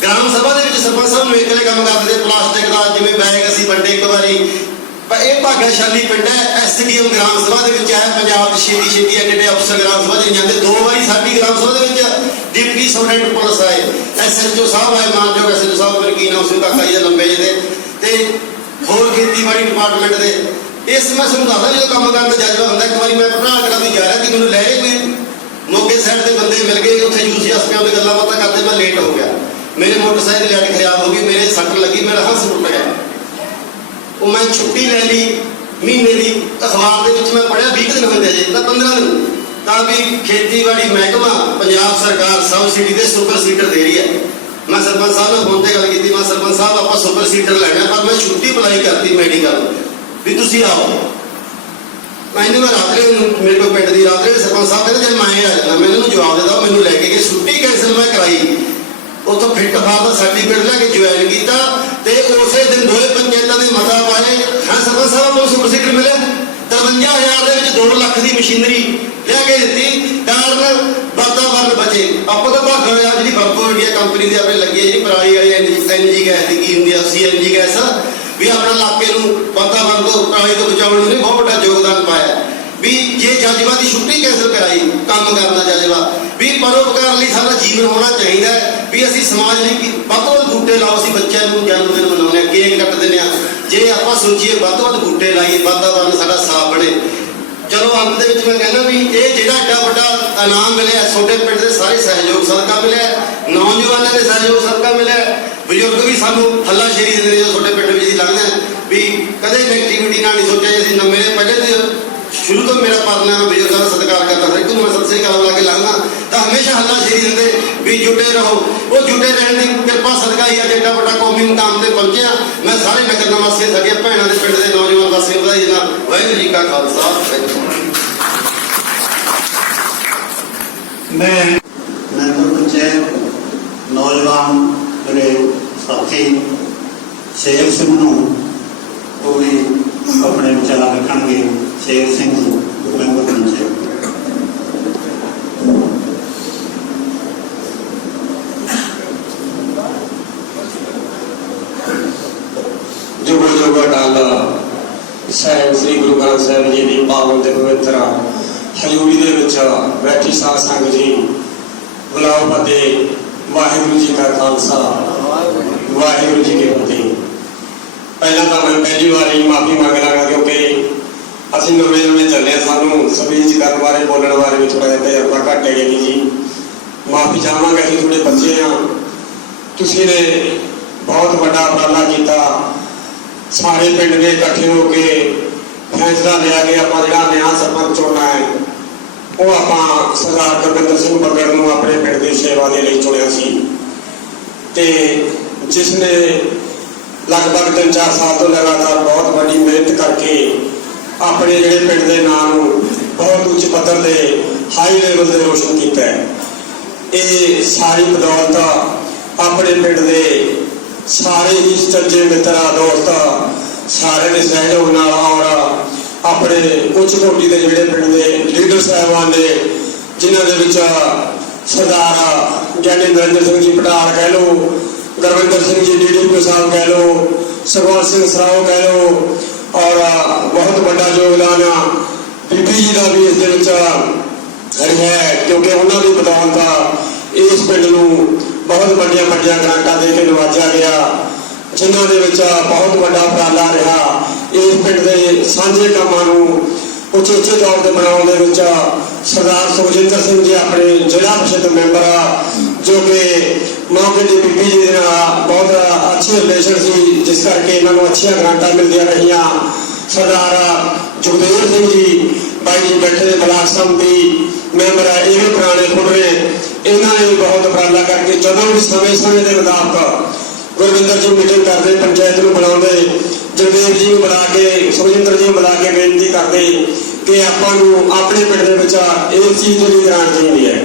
ਗ੍ਰਾਮ ਸਭਾ ਦੇ ਵਿੱਚ ਸਰਪੰਚ ਸਾਹਿਬ ਨੂੰ ਇਕੱਲੇ ਕੰਮ ਕਰਦੇ ਤੇ ਪਲਾਸਟਿਕ ਦਾ ਜਿਵੇਂ ਬੈਗ ਅਸੀਂ ਵੰਡੇ ਇੱਕ ਵਾਰੀ। ਪਰ ਇਹ ਭਾਗਿਆਸ਼ਾਲੀ ਪਿੰਡ ਹੈ। SDM ਗ੍ਰਾਮ ਸਭਾ ਦੇ ਵਿੱਚ ਆਇਆ ਪੰਜਾਬ 'ਚ ਛੇਤੀ ਐਡੇ ਅਫਸਰ ਗ੍ਰਾਮ ਸਭਾ 'ਚ ਜਾਂਦੇ। 2 ਵਾਰੀ ਸਾਡੀ ਗ੍ਰਾਮ ਸਭਾ ਦੇ ਵਿੱਚ ਡਿਪਟੀ ਸੁਪਰਡੈਂਟ ਪੁਲਿਸ ਆਏ, SHO ਸਾਹਿਬ ਆਏ, ਮਾਨਯੋਗ SHO ਸਾਹਿਬ ਮੇਰੇ ਕੀ ਨਾਮ ਸੀ ਕਾਕਾ ਜੀ ਦਾ ਲੰਬੇ ਜਿਹੇ ਤੇ ਹੋਰ ਖੇਤੀਬਾੜੀ ਡਿਪਾਰਟਮੈਂਟ ਦੇ। ਇਸ ਮੈਂ ਤੁਹਾਨੂੰ ਦੱਸਦਾ ਜਦੋਂ ਕੰਮ ਕਰਨ ਦਾ ਜਜ਼ਬਾ ਹੁੰਦਾ। ਇੱਕ ਵਾਰੀ ਮੈਂ ਪਟਿਆਲਾ ਕਲਾਂ ਦੀ ਜਾ ਰਿਹਾ ਸੀ, ਮੈਨੂੰ ਲੈ ਕੋਈ ਮੋਗੇ ਸਾਈਡ ਦੇ ਬੰਦੇ ਮਿਲ ਗਏ, ਉੱਥੇ ਯੂਸੀ ਹਸਪਤਾਲ ਦੀ ਗੱਲਾਂ ਬਾਤਾਂ ਕਰਦੇ, ਮੈਂ ਲੇਟ ਹੋ ਗਿਆ। ਮੇਰੇ ਮੋਟਰਸਾਈਕਲ ਦੀ ਲਾਈਟ ਖਰਾਬ ਹੋ ਗਈ, ਮੇਰੇ ਸੱਟ ਲੱਗੀ, ਮੇਰਾ ਹੱਥ ਟੁੱਟ ਗਿਆ। ਉਹ ਮੈਂ ਛੁੱਟੀ ਲੈ ਲਈ ਮਹੀਨੇ ਦੀ। ਅਖਬਾਰ ਦੇ ਵਿੱਚ ਮੈਂ ਪੜ੍ਹਿਆ 20 ਦਿਨ ਹੋਏ ਜੇ ਤਾਂ 15 ਦਿਨ ਤਾਂ ਵੀ ਖੇਤੀਬਾੜੀ ਮਹਿਕਮਾ ਪੰਜਾਬ ਸਰਕਾਰ ਸਬਸਿਡੀ ਦੇ ਸੁਪਰ ਸੀਡਰ ਦੇ ਰਹੀ ਹੈ। ਮੈਂ ਸਰਪੰਚ ਸਾਹਿਬ ਨਾਲ ਫੋਨ ਤੇ ਗੱਲ ਕੀਤੀ, ਮੈਂ ਸਰਪੰਚ ਸਾਹਿਬ ਆਪਾਂ ਸੁਪਰ ਸੀਡਰ ਲੈਣਾ, ਪਰ ਮੈਂ ਛੁੱਟੀ ਅਪਲਾਈ ਕਰਤੀ ਮੈਡੀਕਲ ਵੀ ਤੁਸੀਂ ਆਓ। ਮੈਨੂੰ ਮੈਂ ਰਾਤਰੇ ਮੇਰੇ ਕੋਲ ਪਿੰਡ ਦੀ ਰਾਤਰੇ ਸਰਪੰਚ ਸਾਹਿਬ ਕਹਿੰਦੇ ਜੇ ਮੈਂ ਆ ਜਾਣਾ, ਮੈਨੂੰ ਜਵਾਬ ਦੇ ਦਿਓ। ਮੈਨੂੰ ਲੈ ਕੇ ਗਏ, ਛੁੱਟੀ ਕੈਂਸਲ ਮੈਂ ਕਰਾਈ। ਉੱਥੋਂ ਫਿੱਟ ਫਾਰ ਦਾ ਸਰਟੀਫਿਕੇਟ ਲੈ ਕੇ ਜੁਆਇਨ ਕੀਤਾ ਤੇ ਉਸੇ ਦਿਨ 2 ਪੰਚਾਇਤਾਂ ਦੇ ਮਤਾ ਪਾਏ। ਹਾਂ ਸਰਪੰਚ ਸਾਹਿਬ ਨੂੰ ਸੁਪਰ ਸੀਡਰ ਮਿਲਿਆ। 53,000 ਦੇ ਵਿੱਚ 2 ਲੱਖ ਦੀ ਮਸ਼ੀਨਰੀ ਲਿਆ ਕੇ ਦਿੱਤੀ। ਕਾਰਨ ਵਾਤਾਵਰਨ ਬਚੇ। ਆਪਾਂ ਤਾਂ ਭਾਗਾ ਹੋਇਆ ਜਿਹੜੀ ਵਰਕੋ ਇੰਡੀਆ ਕੰਪਨੀ ਦੀ ਆਪਣੇ ਲੱਗੀ ਹੈ ਜਿਹੜੀ ਪਰਾਲੀ ਵਾਲੀ ਐਨਜੀ ਗੈਸ ਦੀ ਕੀ ਹੁੰਦੀ ਆ CNG ਗੈਸ ਵੀ ਆਪਣਾ ਇਲਾਕੇ ਨੂੰ ਵਾਤਾਵਰਨ ਤੋਂ ਪਰਾਲੀ ਤੋਂ ਬਚਾਉਣ ਨੂੰ ਬਹੁਤ ਵੱਡਾ ਯੋਗਦਾਨ ਪਾਇਆ। ਵੀ ਜੇ ਜਜ਼ਬਾ ਦੀ ਛੁੱਟੀ ਕੈਂਸਲ ਕਰਾਈ ਕੰਮ ਕਰਨ ਦਾ ਜਜ਼ਬਾ ਵੀ ਪਰਉਪਕਾਰ ਲਈ ਸਾਡਾ ਜੀਵਨ ਹੋਣਾ ਚਾਹੀਦਾ ਹੈ। ਵੀ ਅਸੀਂ ਸਮਾਜ ਲਈ ਵੱਧ ਤੋਂ ਵੱਧ ਬੂਟੇ ਲਾਓ। ਅਸੀਂ ਬੱਚਿਆਂ ਨੂੰ ਜਨਮ ਦਿਨ ਮਨਾਉਂਦੇ ਹਾਂ, ਕੇਕ ਕੱਟ ਦਿੰਦੇ ਹਾਂ। ਜੇ ਆਪਾਂ ਸੋਚੀਏ ਵੱਧ ਤੋਂ ਵੱਧ ਬੂਟੇ ਲਾਈਏ, ਵਾਤਾਵਰਨ ਸਾਡਾ ਸਾਫ਼ ਬਣੇ। ਚਲੋ ਅੰਤ ਦੇ ਵਿੱਚ ਮੈਂ ਕਹਿੰਦਾ ਵੀ ਇਹ ਜਿਹੜਾ ਐਡਾ ਵੱਡਾ ਇਨਾਮ ਮਿਲਿਆ ਛੋਟੇ ਪਿੰਡ ਦੇ ਸਾਰੇ ਸਹਿਯੋਗ ਸਦਕਾ ਮਿਲਿਆ, ਨੌਜਵਾਨਾਂ ਦੇ ਸਹਿਯੋਗ ਸਦਕਾ ਮਿਲਿਆ। ਬਜ਼ੁਰਗ ਵੀ ਸਾਨੂੰ ਹੱਲਾਸ਼ੇਰੀ ਦਿੰਦੇ ਨੇ ਜਦੋਂ ਛੋਟੇ ਪਿੰਡ ਵਿੱਚ ਲੰਘਦੇ ਵੀ ਕਦੇ ਨੈਗੇਟਿਵਿਟੀ ਨਾਲ ਨਹੀਂ ਸੋਚਿਆ। ਅਸੀਂ ਮੇਰੇ ਪਹਿਲੇ ਤੋਂ ਸ਼ੁਰੂ ਤੋਂ ਮੇਰਾ ਪਰਨਾ ਮੈਂ ਬਜ਼ੁਰਗਾਂ ਦਾ ਸਤਿਕਾਰ ਕਰਦਾ ਹਰ ਇੱਕ ਨੂੰ ਮੈਂ ਸਤਿ ਸ੍ਰੀ ਅਕਾਲ ਲਾ ਕੇ ਲੰਘਦਾ ਤਾਂ ਹਮੇਸ਼ਾ ਹੱਲਾਸ਼ੇਰੀ ਦਿੰਦੇ ਵੀ ਜੁਟੇ ਰਹੋ। ਉਹ ਜੁਟੇ ਰਹਿਣ ਦੀ ਕਿਰਪਾ ਸਦਕਾ ਹੀ ਅੱਜ ਐਡਾ ਵੱਡਾ ਕੌਮੀ ਮੁਕਾਮ ਤੇ ਪਹੁੰਚਿਆ। ਮੈਂ ਸਾਰੇ ਨਗਰ ਨਿਵਾਸੀਆਂ ਸਾਡੀਆਂ ਭੈਣਾਂ ਦੇ ਪਿੰਡ ਦੇ ਨੌਜਵਾਨ ਵਾਸੀਆਂ ਨੂੰ ਵਧਾਈ ਦਿੰਦਾ। ਵਾਹਿਗੁਰੂ ਜੀ ਕਾ ਖਾਲਸਾ। ਮੈਂ ਮੈਂਬਰ ਪੰਚਾਇਤ ਨੌਜਵਾਨ ਮੇਰੇ ਸਾਥੀ ਸ਼ੇਰ ਸਿੰਘ ਨੂੰ ਉਹ ਵੀ ਆਪਣੇ ਵਿਚਾਰ ਰੱਖਣਗੇ। ਸ਼ੇਰ ਸਿੰਘ ਮੈਂਬਰ ਪੰਚਾਇਤ। ਜੁਗੋ ਜੁਗੋ ਅਟਲ ਸਾਹਿਬ ਸ੍ਰੀ ਗੁਰੂ ਗ੍ਰੰਥ ਸਾਹਿਬ ਜੀ ਦੀ ਪਾਵਨ ਤੇ ਪਵਿੱਤਰ ਹਜ਼ੂਰੀ ਦੇ ਵਿੱਚ ਬੈਠੀ ਸਾਧ ਸੰਗਤ ਜੀ, ਬੁਲਾਓ ਫਤਿਹ। ਵਾਹਿਗੁਰੂ ਜੀ ਕਾ ਖਾਲਸਾ, ਵਾਹਿਗੁਰੂ ਜੀ ਕੀ ਫਤਿਹ। ਪਹਿਲਾਂ ਤਾਂ ਮੈਂ ਪਹਿਲੀ ਵਾਰੀ ਮਾਫੀ ਮੰਗ ਲਾਂਗਾ ਕਿਉਂਕਿ ਅਸੀਂ ਨਵੇਂ ਚੱਲੇ ਹਾਂ। ਸਾਨੂੰ ਸਪੀਚ ਕਰਨ ਬਾਰੇ ਬੋਲਣ ਬਾਰੇ ਵੀ ਥੋੜਾ ਜਿਹਾ ਤਜਰਬਾ ਘੱਟ ਹੈਗਾ ਜੀ। ਮਾਫੀ ਚਾਹਾਂਗੇ। ਅਸੀਂ ਥੋੜੇ ਬੱਚੇ ਹਾਂ। ਤੁਸੀਂ ਨੇ ਬਹੁਤ ਵੱਡਾ ਉਪਰਾਲਾ ਕੀਤਾ। ਸਾਰੇ ਪਿੰਡ ਨੇ ਇਕੱਠੇ ਹੋ ਕੇ ਫੈਸਲਾ ਲਿਆ ਕਿ ਆਪਾਂ ਜਿਹੜਾ ਨਵਾਂ ਸਰਪੰਚ ਚੁਣਨਾ ਹੈ ਉਹ ਆਪਾਂ ਸਰਦਾਰ ਗੁਰਵਿੰਦਰ ਸਿੰਘ ਬੱਗੜ ਨੂੰ ਆਪਣੇ ਪਿੰਡ ਦੀ ਸੇਵਾ ਦੇ ਲਈ ਚੁਣਿਆ ਸੀ। ਤੇ ਜਿਸ ਨੇ ਲਗਭਗ 3-4 ਸਾਲ ਤੋਂ ਲਗਾਤਾਰ ਬਹੁਤ ਵੱਡੀ ਮਿਹਨਤ ਕਰਕੇ ਆਪਣੇ ਜਿਹੜੇ ਪਿੰਡ ਦੇ ਨਾਂ ਨੂੰ ਬਹੁਤ ਉੱਚ ਪੱਧਰ ਤੇ ਹਾਈ ਲੈਵਲ ਤੇ ਰੋਸ਼ਨ ਕੀਤਾ ਹੈ। ਇਹ ਸਾਰੀ ਬਦੌਲਤ ਆਪਣੇ ਪਿੰਡ ਦੇ ਸਾਰੇ ਹੀ ਸੱਜੇ ਮਿੱਤਰਾਂ ਦੋਸਤ ਸਾਰੇ ਦੇ ਸਹਿਯੋਗ ਨਾਲ ਔਰ ਆਪਣੇ ਉੱਚ ਕੋਟੀ ਦੇ ਜਿਹੜੇ ਪਿੰਡ ਦੇ ਲੀਡਰ ਸਾਹਿਬਾਨ ਨੇ ਜਿਨ੍ਹਾਂ ਦੇ ਵਿੱਚ ਸਰਦਾਰ ਗਿਆਨੀ ਨਰਿੰਦਰ ਸਿੰਘ ਜੀ ਪਟਾਲ ਕਹਿ ਲਓ, ਗੁਰਵਿੰਦਰ ਸਿੰਘ ਜੀ DDPO ਸਾਹਿਬ ਕਹਿ ਲਓ, ਸਰਵਰ ਸਿੰਘ ਸਰਾਓ ਕਹਿ ਲਓ ਔਰ ਬਹੁਤ ਵੱਡਾ ਯੋਗਦਾਨ ਬੀਬੀ ਜੀ ਦਾ ਵੀ ਇਸ ਦੇ ਵਿੱਚ ਹੈ ਕਿਉਂਕਿ ਉਹਨਾਂ ਦੀ ਬਦੌਲਤ ਇਸ ਪਿੰਡ ਨੂੰ ਬਹੁਤ ਵੱਡੀਆਂ ਗ੍ਰਾਂਟਾਂ ਦੇ ਕੇ ਨਵਾਜਿਆ ਗਿਆ ਜਿਨ੍ਹਾਂ ਦੇ ਵਿੱਚ ਬਹੁਤ ਵੱਡਾ ਉਪਰਾਲਾ ਰਿਹਾ। ਇਸ ਪਿੰਡ ਦੇ ਸਾਂਝੇ ਕੰਮਾਂ ਨੂੰ ਉਚੇਚੇ ਤੌਰ ਤੇ ਬਣਾਉਣ ਦੇ ਵਿੱਚ ਸਰਦਾਰ ਸੁਖਜਿੰਦਰ ਸਿੰਘ ਜੀ ਆਪਣੇ ਜ਼ਿਲ੍ਹਾ ਪ੍ਰੀਸ਼ਦ ਮੈਂਬਰ ਜੋ ਕਿ ਮੌਕੇ ਦੀ ਬੀਬੀ ਜੀ ਦੇ ਨਾਲ ਬਹੁਤ ਅੱਛੇ ਰਿਲੇਸ਼ਨ ਸੀ ਜਿਸ ਕਰਕੇ ਇਹਨਾਂ ਨੂੰ ਅੱਛੀਆਂ ਗ੍ਰਾਂਟਾਂ ਮਿਲਦੀਆਂ ਰਹੀਆਂ। ਸਰਦਾਰ ਜਗਦੇਵ ਸਿੰਘ ਜੀ ਬਾਈ ਜੀ ਬੈਠੇ ਦੇ ਬਲਾਕ ਸਮਿਤੀ ਮੈਂਬਰ ਹੈ, ਇਹ ਵੀ ਪੁਰਾਣੇ ਫੁੱਟਰੇ। ਇਹਨਾਂ ਨੇ ਵੀ ਬਹੁਤ ਉਪਰਾਲਾ ਕਰਕੇ ਜਦੋਂ ਵੀ ਸਮੇਂ ਦੇ ਮੁਤਾਬਕ ਗੁਰਵਿੰਦਰ ਜੀ ਮੀਟਿੰਗ ਕਰਦੇ, ਪੰਚਾਇਤ ਨੂੰ ਬੁਲਾਉਂਦੇ, ਜਗਦੇਵ ਜੀ ਨੂੰ ਬੁਲਾ ਕੇ ਸੁਖਜਿੰਦਰ ਜੀ ਨੂੰ ਬੁਲਾ ਕੇ ਬੇਨਤੀ ਕਰਦੇ ਕਿ ਆਪਾਂ ਨੂੰ ਆਪਣੇ ਪਿੰਡ ਦੇ ਵਿੱਚ ਇਸ ਚੀਜ਼ ਦੀ ਗ੍ਰਾਂਟ ਚਾਹੀਦੀ ਹੈ।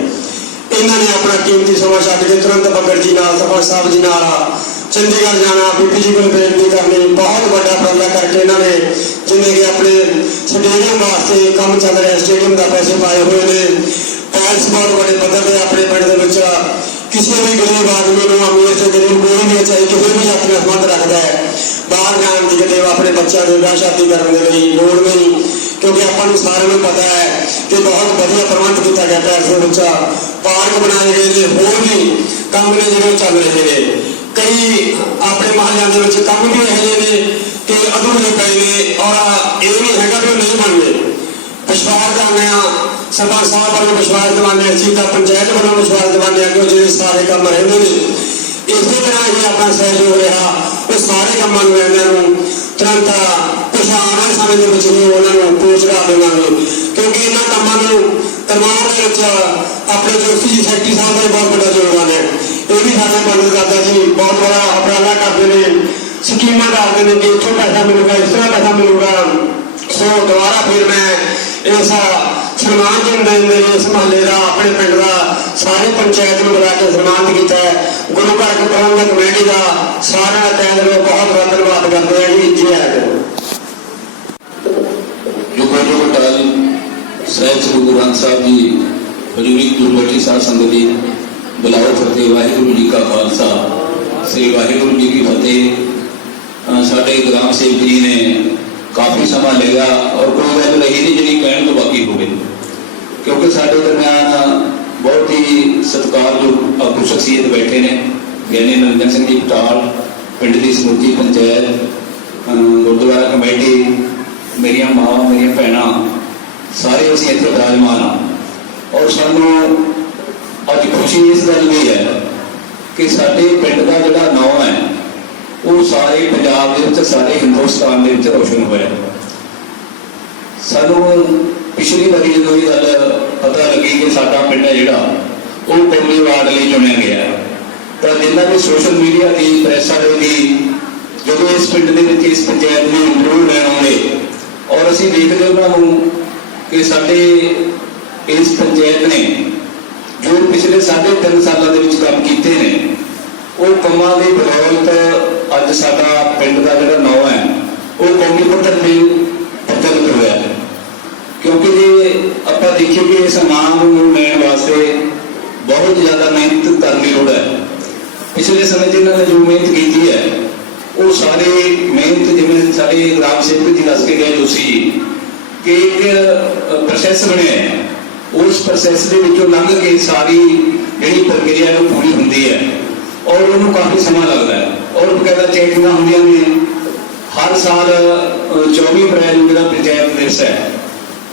ਇਹਨਾਂ ਨੇ ਆਪਣਾ ਕੀਮਤੀ ਸਮਾਂ ਛੱਡ ਕੇ ਤੁਰੰਤ ਬੱਗੜ ਜੀ ਨਾਲ ਸਰਪੰਚ ਸਾਹਿਬ ਜੀ ਨਾਲ ਚੰਡੀਗੜ੍ਹ ਜਾਣਾ, ਬੀਬੀ ਜੀ ਕੋਲ ਬੇਨਤੀ ਕਰਨੀ, ਬਹੁਤ ਵੱਡਾ ਉਪਰਾਲਾ ਕਰਕੇ ਇਹਨਾਂ ਨੇ ਜਿੰਨੇ ਕਿ ਆਪਣੇ ਸਟੇਡੀਅਮ ਵਾਸਤੇ ਕੰਮ ਚੱਲ ਰਿਹਾ ਸਟੇਡੀਅਮ ਦਾ ਪੈਸੇ ਪਾਏ ਹੋਏ ਨੇ। ਪੈਲਸ ਬਹੁਤ ਵੱਡੇ ਪੱਧਰ ਤੇ ਆਪਣੇ ਪਿੰਡ ਦੇ ਵਿੱਚ ਕਿਸੇ ਵੀ ਗਰੀਬ ਆਦਮੀ ਨੂੰ ਅਮੀਰ ਤੇ ਗਰੀਬ ਕੋਈ ਨਹੀਂ ਚਾਹੇ ਕਿਸੇ ਵੀ ਆਪਣੇ ਸੰਬੰਧ ਰੱਖਦਾ ਹੈ ਬਾਹਰ ਜਾਣ ਦੀ ਕਿਤੇ ਆਪਣੇ ਬੱਚਿਆਂ ਦੇ ਵਿਆਹ ਸ਼ਾਦੀ ਕਰਨ ਦੇ ਲਈ ਲੋੜ ਨਹੀਂ ਕਿਉਂਕਿ ਆਪਾਂ ਨੂੰ ਸਾਰਿਆਂ ਨੂੰ ਪਤਾ ਹੈ ਕਿ ਬਹੁਤ ਵਧੀਆ ਪ੍ਰਬੰਧ ਕੀਤਾ ਗਿਆ ਪੈਲਸ ਦੇ ਵਿੱਚ। ਪਾਰਕ ਬਣਾਏ ਗਏ ਨੇ, ਹੋਰ ਵੀ ਕੰਮ ਨੇ ਜਿਹੜੇ ਚੱਲ ਰਹੇ ਨੇ। ਕਈ ਆਪਣੇ ਮਹੱਲਿਆਂ ਦੇ ਵਿੱਚ ਕੰਮ ਵੀ ਇਹੋ ਜਿਹੇ ਨੇ ਕਿ ਅਧੂਰੇ ਪਏ ਨੇ ਔਰ ਇਹ ਨਹੀਂ ਹੈਗਾ ਵੀ ਉਹ ਨਹੀਂ ਬਣਦੇ। ਵਿਸ਼ਵਾਸ ਦਿਵਾਉਂਦੇ ਹਾਂ, ਸਰਪੰਚ ਸਾਹਿਬ ਵੱਲੋਂ ਵਿਸ਼ਵਾਸ ਦਿਵਾਉਂਦੇ ਹਾਂ, ਅਸੀਂ ਤਾਂ ਪੰਚਾਇਤ ਵੱਲੋਂ ਵਿਸ਼ਵਾਸ ਦਿਵਾਉਂਦੇ ਹਾਂ ਕਿ ਉਹ ਜਿਹੜੇ ਸਾਰੇ ਕੰਮ ਰਹਿੰਦੇ ਨੇ ਇਸੇ ਤਰ੍ਹਾਂ ਹੀ ਆਪਣਾ ਸਹਿਯੋਗ ਰਿਹਾ। ਉਹ ਸਾਰੇ ਕੰਮਾਂ ਨੂੰ ਇਹਨਾਂ ਨੂੰ ਤੁਰੰਤ ਆਉਣ ਵਾਲੇ ਸਮੇਂ ਦੇ ਵਿੱਚ ਵੀ ਉਹਨਾਂ ਨੂੰ ਕੋਚ ਕਰਾ ਦੇਵਾਂਗੇ ਕਿਉਂਕਿ ਇਹਨਾਂ ਕੰਮਾਂ ਨੂੰ ਕਰਵਾਉਣ ਦੇ ਵਿੱਚ ਆਪਣੇ ਜੋਸ਼ੀ ਜੀ ਸੈਕਟਰੀ ਸਾਹਿਬ ਦਾ ਬਹੁਤ ਵੱਡਾ ਯੋਗਦਾਨ ਹੈ। ਇਹ ਵੀ ਸਾਡੇ ਮਦਦ ਕਰਦਾ ਜੀ, ਬਹੁਤ ਬੜਾ ਉਪਰਾਲਾ ਕਰਦੇ ਨੇ, ਸਕੀਮਾਂ ਦੱਸਦੇ ਨੇ ਕਿ ਇੱਥੋਂ ਪੈਸਾ ਮਿਲੂਗਾ, ਇਸ ਤਰ੍ਹਾਂ ਪੈਸਾ ਮਿਲੂਗਾ। ਸੋ ਦੁਬਾਰਾ ਫਿਰ ਮੈਂ ਇਸ ਸਨਮਾਨ ਚੰਦ ਦੇ ਇਸ ਮਹੱਲੇ ਦਾ ਆਪਣੇ ਪਿੰਡ ਦਾ ਸਾਰੇ ਪੰਚਾਇਤ ਨੂੰ ਬੁਲਾ ਕੇ ਸਨਮਾਨਿਤ ਕੀਤਾ ਹੈ। ਗੁਰੂ ਘਰ ਪ੍ਰਬੰਧਕ ਕਮੇਟੀ ਦਾ ਸਾਰਿਆਂ ਦਾ ਤਹਿ ਦਿਲੋਂ ਬਹੁਤ ਬਹੁਤ ਧੰਨਵਾਦ ਕਰਦੇ ਹਾਂ ਜੀ। ਜੈ ਸਾਹਿਬ ਸ੍ਰੀ ਗੁਰੂ ਗ੍ਰੰਥ ਸਾਹਿਬ ਜੀ ਹਜ਼ੂਰੀ ਗੁਰਬਖਸ਼ੀ ਸਾਧ ਸੰਗਤ ਜੀ ਬੁਲਾਓ ਫਤਿਹ। ਵਾਹਿਗੁਰੂ ਜੀ ਕਾ ਖਾਲਸਾ ਸ੍ਰੀ ਵਾਹਿਗੁਰੂ ਜੀ ਕੀ ਫਤਿਹ। ਸਾਡੇ ਗ੍ਰਾਮ ਸੇਵਕ ਜੀ ਨੇ ਕਾਫੀ ਸਮਾਂ ਲਿਆ ਔਰ ਕੋਈ ਗੱਲ ਰਹੀ ਨਹੀਂ ਜਿਹੜੀ ਕਹਿਣ ਤੋਂ ਬਾਕੀ ਹੋਵੇ, ਕਿਉਂਕਿ ਸਾਡੇ ਦਰਮਿਆਨ ਬਹੁਤ ਹੀ ਸਤਿਕਾਰਯੋਗ ਆਗੂ ਸ਼ਖਸੀਅਤ ਬੈਠੇ ਨੇ। ਗਿਆਨੀ ਨਰਿੰਦਰ ਸਿੰਘ ਜੀ ਪਟਾਲ, ਪਿੰਡ ਦੀ ਸਮੁੱਚੀ ਪੰਚਾਇਤ, ਗੁਰਦੁਆਰਾ ਕਮੇਟੀ, ਮੇਰੀਆਂ ਮਾਵਾਂ, ਮੇਰੀਆਂ ਭੈਣਾਂ, ਸਾਰੇ ਅਸੀਂ ਇੱਥੇ ਵਿਰਾਜਮਾਨ ਹਾਂ। ਔਰ ਸਾਨੂੰ ਅੱਜ ਖੁਸ਼ੀ ਇਸ ਗੱਲ ਦੀ ਹੈ ਕਿ ਸਾਡੇ ਪਿੰਡ ਦਾ ਜਿਹੜਾ ਨਾਮ ਹੈ ਉਹ ਸਾਰੇ ਪੰਜਾਬ ਦੇ ਵਿੱਚ, ਸਾਰੇ ਹਿੰਦੁਸਤਾਨ ਦੇ ਵਿੱਚ ਰੋਸ਼ਨ ਹੋਇਆ। ਸਾਨੂੰ ਪਿਛਲੀ ਵਾਰੀ ਜਦੋਂ ਇਹ ਗੱਲ ਪਤਾ ਲੱਗੀ ਕਿ ਸਾਡਾ ਪਿੰਡ ਹੈ ਜਿਹੜਾ ਉਹ ਪਹਿਲੀ ਵਾਰਡ ਲਈ ਚੁਣਿਆ ਗਿਆ, ਤਾਂ ਜਿਨ੍ਹਾਂ ਨੇ ਸੋਸ਼ਲ ਮੀਡੀਆ ਦੀ, ਪ੍ਰੈਸ ਵਾਲੇ ਦੀ, ਜਦੋਂ ਇਸ ਪਿੰਡ ਦੇ ਵਿੱਚ ਇਸ ਪੰਚਾਇਤ ਨੂੰ ਇੰਟਰਵਿਊ ਲੈਣ ਆਉਂਦੇ ਔਰ ਅਸੀਂ ਦੇਖਦੇ ਉਹਨਾਂ ਨੂੰ ਕਿ ਸਾਡੇ ਇਸ ਪੰਚਾਇਤ ਨੇ ਜੋ ਪਿਛਲੇ 3.5 ਸਾਲਾਂ ਦੇ ਵਿੱਚ ਕੰਮ ਕੀਤੇ ਨੇ, ਉਹ ਕੰਮਾਂ ਦੀ ਬਦੌਲਤ ਅੱਜ ਸਾਡਾ ਪਿੰਡ ਦਾ ਜਿਹੜਾ ਨਾਮ ਹੈ ਉਹ ਕੌਮੀ ਪੱਧਰ ਤੇ ਪ੍ਰਚਲਿਤ ਹੋਇਆ ਹੈ। ਕਿਉਂਕਿ ਜੇ ਆਪਾਂ ਦੇਖੀਏ ਕਿ ਇਸ ਨਾਮ ਨੂੰ ਲੈਣ ਵਾਸਤੇ ਬਹੁਤ ਜ਼ਿਆਦਾ ਮਿਹਨਤ ਕਰਨ ਦੀ ਲੋੜ ਹੈ। ਪਿਛਲੇ ਸਮੇਂ 'ਚ ਇਹਨਾਂ ਨੇ ਜੋ ਮਿਹਨਤ ਕੀਤੀ ਹੈ ਉਹ ਸਾਰੇ ਮਿਹਨਤ, ਜਿਵੇਂ ਸਾਡੇ ਗ੍ਰਾਮ ਸੇਵਕ ਜੀ ਦੱਸ ਕੇ ਗਏ ਤੁਸੀਂ ਕਿ ਇੱਕ ਪ੍ਰੋਸੈਸ ਬਣਿਆ ਹੈ, ਉਸ ਪ੍ਰੋਸੈਸ ਦੇ ਵਿੱਚੋਂ ਲੰਘ ਕੇ ਸਾਰੀ ਜਿਹੜੀ ਪ੍ਰਕਿਰਿਆ ਉਹ ਪੂਰੀ ਹੁੰਦੀ ਹੈ ਔਰ ਉਹਨੂੰ ਕਾਫੀ ਸਮਾਂ ਲੱਗਦਾ ਹੈ। ਔਰ ਬਕਾਇਦਾ ਚੈਕਿੰਗਾਂ ਹੁੰਦੀਆਂ ਨੇ। ਹਰ ਸਾਲ 24 ਅਪ੍ਰੈਲ ਨੂੰ ਜਿਹੜਾ ਪੰਚਾਇਤ ਦਿਵਸ ਹੈ,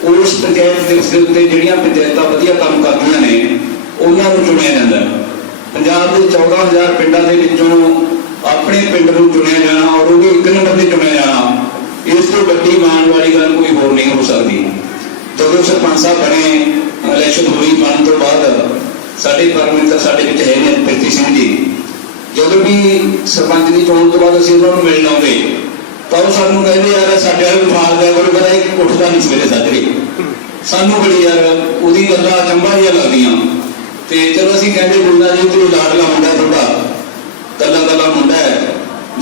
ਉਸ ਪੰਚਾਇਤ ਦਿਵਸ ਦੇ ਉੱਤੇ ਜਿਹੜੀਆਂ ਪੰਚਾਇਤਾਂ ਵਧੀਆ ਕੰਮ ਕਰਦੀਆਂ ਨੇ ਉਹਨਾਂ ਨੂੰ ਚੁਣਿਆ ਜਾਂਦਾ। ਪੰਜਾਬ ਦੇ 14,000 ਪਿੰਡਾਂ ਦੇ ਵਿੱਚੋਂ ਆਪਣੇ ਪਿੰਡ ਨੂੰ ਚੁਣਿਆ ਜਾਣਾ ਔਰ ਉਹ ਵੀ 1 ਨੰਬਰ 'ਤੇ ਚੁਣਿਆ ਜਾਣਾ, ਇਸ ਤੋਂ ਵੱਡੀ ਮਾਣ ਵਾਲੀ ਗੱਲ ਕੋਈ ਹੋਰ ਨਹੀਂ ਹੋ ਸਕਦੀ। ਜਦੋਂ ਸਰਪੰਚ ਸਾਹਿਬ ਬਣੇ, ਇਲੈਕਸ਼ਨ ਹੋਈ, ਬਣਨ ਤੋਂ ਬਾਅਦ ਸਾਡੇ ਪਰਮਿੰਦਰ ਸਾਡੇ ਵਿੱਚ ਹੈ ਨੇ ਪ੍ਰੀਤੀ ਸਿੰਘ ਜੀ, ਜਦੋਂ ਵੀ ਸਰਪੰਚ ਦੀ ਚੋਣ ਤੋਂ ਬਾਅਦ ਅਸੀਂ ਉਹਨਾਂ ਨੂੰ ਮਿਲਣ ਆਉਂਦੇ ਤਾਂ ਉਹ ਸਾਨੂੰ ਕਹਿੰਦੇ ਯਾਰ ਸਾਡੇ ਵਾਲੇ ਵਿਭਾਗ ਦਾ ਕੋਈ ਪਤਾ ਇੱਕ ਉੱਠਦਾ ਨਹੀਂ ਸਵੇਰੇ ਸਾਜਰੇ। ਸਾਨੂੰ ਬੜੀ ਯਾਰ ਉਹਦੀ ਗੱਲਾਂ ਚੰਬਾ ਜਿਹੀਆਂ ਲੱਗਦੀਆਂ ਤੇ ਚਲੋ ਅਸੀਂ ਕਹਿੰਦੇ ਮੁੰਡਾ ਜੀ ਤੇ ਲਾਡਲਾ ਮੁੰਡਾ ਤੁਹਾਡਾ, ਗੱਲਾਂ ਮੁੰਡਾ ਹੈ,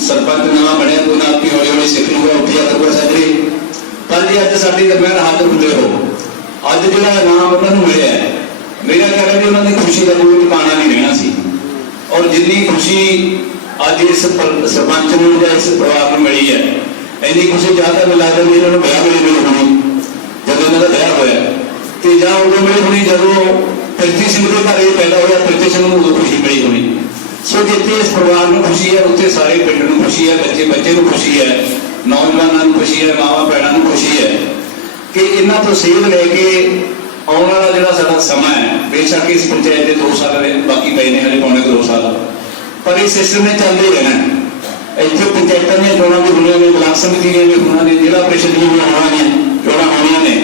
ਸਰਪੰਚ ਨਾ ਬਣਿਆ ਕੋਈ ਨਾ ਆਪੀ ਹੌਲੀ ਹੌਲੀ ਸਿੱਖ ਲੂਗਾ, ਉੱਠਿਆ ਕਰੂਗਾ ਸਾਜਰੇ। ਪਰ ਜੇ ਅੱਜ ਸਾਡੇ ਦਰਮਿਆਨ ਹਾਜ਼ਰ ਹੁੰਦੇ ਹੋ, ਅੱਜ ਜਿਹੜਾ ਇਨਾਮ ਉਹਨਾਂ ਨੂੰ ਮਿਲਿਆ, ਮੇਰਾ ਖਿਆਲ ਹੈ ਕਿ ਉਹਨਾਂ ਦੀ ਖੁਸ਼ੀ ਦਾ ਕੋਈ ਟਿਕਾਣਾ ਨਹੀਂ ਰਹਿਣਾ ਸੀ। ਔਰ ਜਿੰਨੀ ਖੁਸ਼ੀ ਅੱਜ ਇਸ ਸਰਪੰਚ ਨੂੰ ਜਾਂ ਇਸ ਪਰਿਵਾਰ ਨੂੰ ਮਿਲੀ ਹੈ, ਇੰਨੀ ਖੁਸ਼ੀ ਜ਼ਿਆਦਾ ਮਿਲ ਲੱਗਦਾ ਵੀ ਇਹਨਾਂ ਨੂੰ ਵਿਆਹ ਵੇਲੇ ਮਿਲੀ ਹੋਣੀ, ਜਦੋਂ ਇਹਨਾਂ ਦਾ ਵਿਆਹ ਹੋਇਆ, ਤੇ ਜਾਂ ਉਦੋਂ ਮਿਲੀ ਹੋਣੀ ਜਦੋਂ ਪ੍ਰੀਤੀ ਸਿੰਘ ਦੇ ਘਰ ਇਹ ਪੈਦਾ ਹੋਇਆ, ਪ੍ਰੀਤੀ ਸਿੰਘ ਨੂੰ ਉਦੋਂ ਖੁਸ਼ੀ ਮਿਲੀ ਹੋਣੀ। ਸੋ ਜਿੱਥੇ ਇਸ ਪਰਿਵਾਰ ਨੂੰ ਖੁਸ਼ੀ ਹੈ ਉੱਥੇ ਸਾਰੇ ਪਿੰਡ ਨੂੰ ਖੁਸ਼ੀ ਹੈ, ਬੱਚੇ ਨੂੰ ਖੁਸ਼ੀ ਹੈ, ਨੌਜਵਾਨਾਂ ਨੂੰ ਖੁਸ਼ੀ ਹੈ, ਮਾਵਾਂ ਭੈਣਾਂ ਨੂੰ ਖੁਸ਼ੀ ਹੈ ਕਿ ਇਹਨਾਂ ਤੋਂ ਸੇਧ ਲੈ ਕੇ ਆਉਣ ਵਾਲਾ ਜਿਹੜਾ ਸਾਡਾ ਸਮਾਂ ਹੈ, ਬੇਸ਼ੱਕ ਇਸ ਪੰਚਾਇਤ ਦੇ 2 ਸਾਲ ਬਾਕੀ ਪਏ ਨੇ, ਹਲੇ ਪੌਣੇ 2 ਸਾਲ, ਪਰ ਇਸ ਸਿਸਟਮ ਨੇ ਚੱਲਦੇ ਰਹਿਣਾ। ਇੱਥੇ ਪੰਚਾਇਤਾਂ ਦੀਆਂ ਚੋਣਾਂ ਵੀ ਹੋਣੀਆਂ ਨੇ, ਬਲਾਕ ਸਮਿਤੀ ਦੀਆਂ ਵੀ ਹੋਣੀਆਂ ਨੇ, ਜ਼ਿਲ੍ਹਾ ਪ੍ਰੀਸ਼ਦ ਦੀਆਂ ਵੀ ਚੋਣਾਂ ਹੋਣੀਆਂ ਨੇ,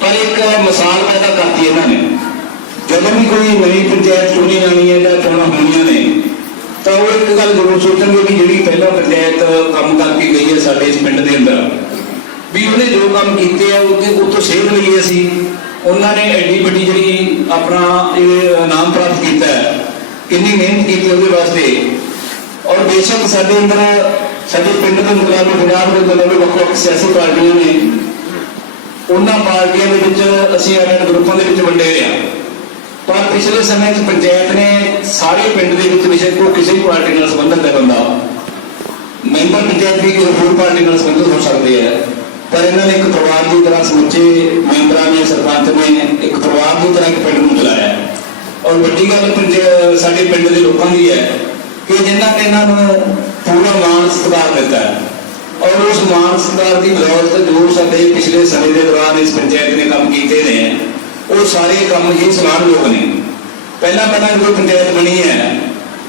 ਪਰ ਇੱਕ ਮਿਸਾਲ ਪੈਦਾ ਕਰਤੀ ਇਹਨਾਂ ਨੇ। ਜਦੋਂ ਵੀ ਕੋਈ ਨਵੀਂ ਪੰਚਾਇਤ ਚੁਣੀ ਜਾਣੀ ਹੈ ਜਾਂ ਚੋਣਾਂ ਹੋਣੀਆਂ ਨੇ ਤਾਂ ਉਹ ਇੱਕ ਗੱਲ ਜ਼ਰੂਰ ਸੋਚਣਗੇ ਕਿ ਜਿਹੜੀ ਪਹਿਲਾਂ ਪੰਚਾਇਤ ਕੰਮ ਕਰਕੇ ਗਈ ਹੈ ਸਾਡੇ ਇਸ ਪਿੰਡ ਦੇ ਅੰਦਰ, ਵੀ ਉਹਨੇ ਜੋ ਕੰਮ ਕੀਤੇ ਆ ਉਹ ਤੋਂ ਸੇਧ ਲਈ ਅਸੀਂ, ਉਹਨਾਂ ਨੇ ਐਡੀ ਵੱਡੀ ਜਿਹੜੀ ਆਪਣਾ ਇਹ ਨਾਮ ਪ੍ਰਾਪਤ ਕੀਤਾ ਹੈ, ਕਿੰਨੀ ਮਿਹਨਤ ਕੀਤੀ ਉਹਦੇ ਵਾਸਤੇ। ਔਰ ਬੇਸ਼ੱਕ ਸਾਡੇ ਅੰਦਰ, ਸਾਡੇ ਪਿੰਡ ਦੇ ਮੁਕਾਬਲੇ ਪੰਜਾਬ ਦੇ ਅੰਦਰ ਵੱਖ-ਵੱਖ ਸਿਆਸੀ ਪਾਰਟੀਆਂ ਨੇ, ਉਹਨਾਂ ਪਾਰਟੀਆਂ ਦੇ ਵਿੱਚ ਅਸੀਂ ਅਲੱਗ ਗਰੁੱਪਾਂ ਦੇ ਵਿੱਚ ਵੰਡੇ ਰਹੇ ਹਾਂ, ਪਰ ਪਿਛਲੇ ਸਮੇਂ 'ਚ ਪੰਚਾਇਤ ਨੇ ਸਾਰੇ ਪਿੰਡ ਦੇ ਵਿੱਚ ਬੇਸ਼ੱਕ ਉਹ ਕਿਸੇ ਵੀ ਪਾਰਟੀ ਨਾਲ ਸੰਬੰਧਿਤ ਹੈ ਬੰਦਾ, ਮੈਂਬਰ ਪੰਚਾਇਤ ਵੀ ਕਿਸੇ ਹੋਰ ਪਾਰਟੀ ਨਾਲ ਸੰਬੰਧਿਤ ਹੋ ਸਕਦੇ ਹੈ, ਪਰ ਇਹਨਾਂ ਨੇ ਇੱਕ ਪਰਿਵਾਰ ਦੀ ਤਰ੍ਹਾਂ ਸਮੁੱਚੇ ਮੈਂਬਰਾਂ ਨੇ, ਸਰਪੰਚ ਨੇ ਇੱਕ ਪਰਿਵਾਰ ਦੀ ਤਰ੍ਹਾਂ ਇੱਕ ਪਿੰਡ ਨੂੰ ਚਲਾਇਆ। ਔਰ ਵੱਡੀ ਗੱਲ ਸਾਡੇ ਪਿੰਡ ਦੇ ਲੋਕਾਂ ਦੀ ਹੈ ਕਿ ਜਿਨ੍ਹਾਂ ਨੇ ਇਹਨਾਂ ਨੂੰ ਪੂਰਾ ਮਾਣ ਸਤਿਕਾਰ ਦਿੱਤਾ ਹੈ ਔਰ ਉਸ ਮਾਣ ਸਤਿਕਾਰ ਦੀ ਬਦੌਲਤ ਜੋ ਸਾਡੇ ਪਿਛਲੇ ਸਮੇਂ ਦੇ ਦੌਰਾਨ ਇਸ ਪੰਚਾਇਤ ਨੇ ਕੰਮ ਕੀਤੇ ਨੇ ਉਹ ਸਾਰੇ ਕੰਮ ਹੀ ਸਲਾਹਯੋਗ ਨੇ। ਪਹਿਲਾਂ ਜਦੋਂ ਪੰਚਾਇਤ ਬਣੀ ਹੈ,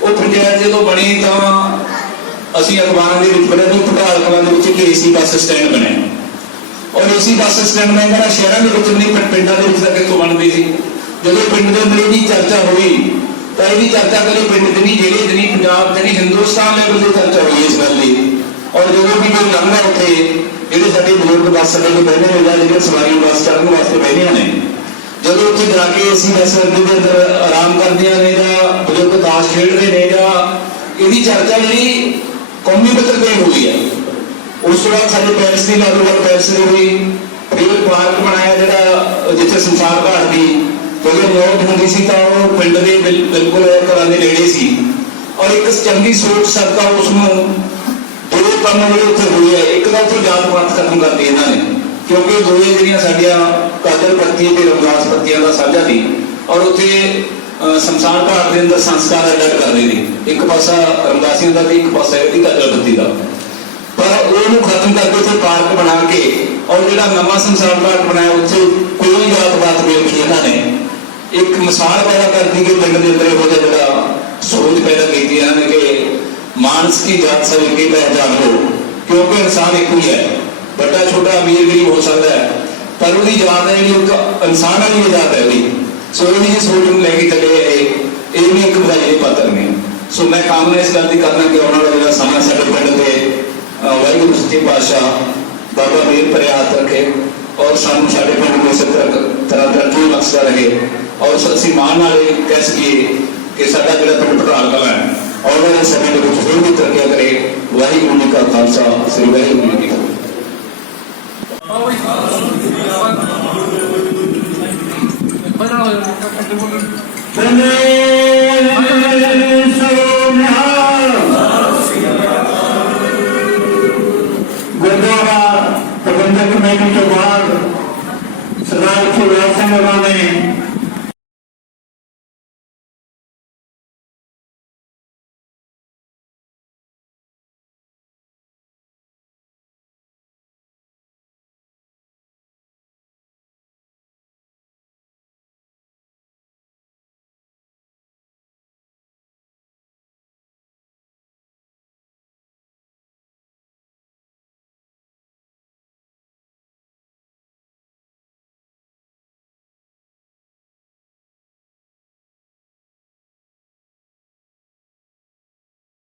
ਉਹ ਪੰਚਾਇਤ ਜਦੋਂ ਬਣੀ ਤਾਂ ਅਸੀਂ ਅਖਬਾਰਾਂ ਦੇ ਵਿੱਚ ਪੜ੍ਹਿਆ ਕਿ ਪਟਾਲ ਕਲਾਂ ਦੇ ਵਿੱਚ ਇੱਕ ਏਸੀ ਬੱਸ ਸਟੈਂਡ ਬਣਿਆ ਔਰ ਏਸੀ ਬੱਸ ਸਟੈਂਡ ਮੈਂ ਕਹਿੰਦਾ ਸ਼ਹਿਰਾਂ ਦੇ ਵਿੱਚ ਨਹੀਂ, ਪਿੰਡਾਂ ਦੇ ਵਿੱਚ ਤਾਂ ਕਿੱਥੋਂ ਬਣਦੀ ਸੀ। ਜਦੋਂ ਪਿੰਡ ਦੇ ਅੰਦਰ ਇਹਦੀ ਚਰਚਾ ਹੋਈ ਤਾਂ ਇਹਦੀ ਚਰਚਾ ਕਰੀ ਪਿੰਡ ਦੀ ਨਹੀਂ, ਜਿਹੜੇ ਜਿਹੜੀ ਪੰਜਾਬ ਜਿਹੜੀ ਹਿੰਦੁਸਤਾਨ ਲੈਵਲ ਦੀ ਚਰਚਾ ਹੋਈ ਇਸ ਗੱਲ ਦੀ। ਔਰ ਜਦੋਂ ਵੀ ਕੋਈ ਲੰਘਦਾ ਉੱਥੇ ਜਿਹੜੇ ਸਾਡੇ ਬਜ਼ੁਰਗ ਬੱਸ ਅੱਡੇ ਤੇ ਬਹਿਨੇ ਨੇ ਜਾਂ ਜਿਹੜੇ ਸਵਾਰੀ ਬੱਸ ਚੜ੍ਹਨ ਵਾਸਤੇ ਬਹਿਨੀਆਂ ਨੇ, ਜਦੋਂ ਉੱਥੇ ਜਾ ਕੇ ਅਸੀਂ ਬੱਸ ਅੱਡੇ ਦੇ ਅੰਦਰ ਆਰਾਮ ਕਰਦੀਆਂ ਨੇ ਜਾਂ ਬਜ਼ੁਰਗ ਤਾਸ਼ ਖੇਡਦੇ ਨੇ ਜਾਂ ਇਹਦੀ ਚਰਚਾ ਜਿਹੜੀ ਕੌਮੀ ਪੱਧਰ ਤੇ ਹੋਈ ਹੈ। ਉਸ ਤੋਂ ਬਾਅਦ ਸਾਡੇ ਪੈਰਿਸ ਦੀ ਲਾਗੂ ਪੈਰਿਸ ਦੀ ਹੋਈ, ਫਿਰ ਪਾਰਕ ਬਣਾਇਆ ਜਿਹੜਾ ਜਿੱਥੇ ਸੰਸਾਰ ਘਾਟ ਦੀ ਜਦੋਂ ਮੌਤ ਹੁੰਦੀ ਸੀ ਤਾਂ ਉਹ ਪਿੰਡ ਦੇ ਬਿਲਕੁਲ ਘਰਾਂ ਦੇ ਨੇੜੇ ਸੀ, ਔਰ ਇੱਕ ਚੰਗੀ ਸੋਚ ਸਦਕਾ ਉਸ ਨੂੰ ਦੋ ਕੰਮ ਜਿਹੜੇ ਉੱਥੇ ਹੋਏ ਆ। ਇੱਕ ਤਾਂ ਉੱਥੇ ਜਾਤ ਪਾਤ ਖਤਮ ਕਰਤੀ ਇਹਨਾਂ ਨੇ, ਕਿਉਂਕਿ ਦੋਵੇਂ ਜਿਹੜੀਆਂ ਸਾਡੀਆਂ ਕਾਦਰ ਪੱਤੀ ਤੇ ਰਮਦਾਸ ਪੱਤੀਆਂ ਦਾ ਸਾਂਝਾ ਸੀ, ਔਰ ਉੱਥੇ ਸ਼ਮਸ਼ਾਨ ਘਾਟ ਦੇ ਅੰਦਰ ਸੰਸਕਾਰ ਅਲੱਗ ਕਰਦੇ ਨੇ, ਇੱਕ ਪਾਸਾ ਰਮਦਾਸੀਆਂ ਦਾ ਤੇ ਇੱਕ ਪਾਸਾ ਇਹਦੀ ਕਾਦਰ ਪੱਤੀ ਦਾ। ਪਰ ਉਹਨੂੰ ਖਤਮ ਕਰਕੇ ਉੱਥੇ ਪਾਰਕ ਬਣਾ ਕੇ ਔਰ ਜਿਹੜਾ ਨਵਾਂ ਸ਼ਮਸ਼ਾਨ ਘਾਟ ਬਣਾਇਆ ਉੱਥੇ ਕੋਈ ਜਾਤ ਪਾਤ ਨਹੀਂ ਰੱਖੀ ਇਹਨਾਂ ਨੇ। ਇੱਕ ਮਿਸਾਲ ਪੈਦਾ ਕਰਦੀ ਕਿ ਪਿੰਡ ਦੇ ਅੰਦਰ ਇਹੋ ਜਿਹਾ ਜਿਹੜਾ ਸੋਚ ਪੈਦਾ ਕੀਤੀ ਇਹਨਾਂ ਨੇ ਕਿ ਮਾਨਸ ਕੀ ਜਾਤ ਸਭ ਕੀ ਪਹਿਚਾਨ ਹੋ, ਕਿਉਂਕਿ ਇਨਸਾਨ ਇੱਕੋ ਹੀ ਹੈ, ਵੱਡਾ ਛੋਟਾ ਅਮੀਰ ਗਰੀਬ ਹੋ ਸਕਦਾ ਹੈ, ਪਰ ਉਹਦੀ ਜਾਤ ਹੈ ਜਿਹੜੀ ਇੱਕ ਇਨਸਾਨ ਵਾਲੀ ਜਾਤ ਹੈ ਉਹਦੀ। ਸੋ ਇਹਦੀ ਸੋਚ ਨੂੰ ਲੈ ਕੇ ਚੱਲੇ ਇਹ ਵੀ ਇੱਕ ਵਧਾਈ ਦੇ ਪਾਤਰ ਨੇ। ਸੋ ਮੈਂ ਕਾਮਨਾ ਇਸ ਗੱਲ ਦੀ ਕਰਨਾ ਕਿ ਆਉਣ ਵਾਲਾ ਜਿਹੜਾ ਸਮਾਂ ਸਾਡੇ ਪਿੰਡ ਦੇ ਵਾਹਿਗੁਰੂ ਸੱਚੇ ਪਾਤਸ਼ਾਹ ਬਾਬਾ ਮੇਰ ਭਰਿਆ ਹੱਥ ਰੱਖੇ ਔਰ ਸਾਨੂੰ ਸਾਡੇ ਪਿੰਡ ਨੂੰ ਇਸੇ ਤਰ੍ਹਾਂ ਤਰੱਕੀ ਬਖਸ਼ਦਾ ਰਹੇ, ਔਰ ਅਸੀਂ ਮਾਣ ਨਾਲ ਇਹ ਕਹਿ ਸਕੀਏ ਕਿ ਸਾਡਾ ਜਿਹੜਾ ਪਿੰਡ ਪਟਾਲ ਕਲਾਂ ਹੈ ਆਉਣ ਵਾਲੇ ਸਮੇਂ ਦੇ ਵਿੱਚ ਹੋਰ ਵੀ ਤਰੱਕੀਆਂ ਕਰੇ। ਵਾਹਿਗੁਰੂ ਜੀ ਕਾ ਖਾਲਸਾ, ਸ੍ਰੀ ਵਾਹਿਗੁਰੂ ਜੀ ਕੀ ਫਤਿਹ। ਗੁਰਦੁਆਰਾ ਪ੍ਰਬੰਧਕ ਕਮੇਟੀ ਤੋਂ ਬਾਅਦ ਸਰਦਾਰ ਫੁੱਲਰ ਸਿੰਘ ਹੋਰਾਂ ਨੇ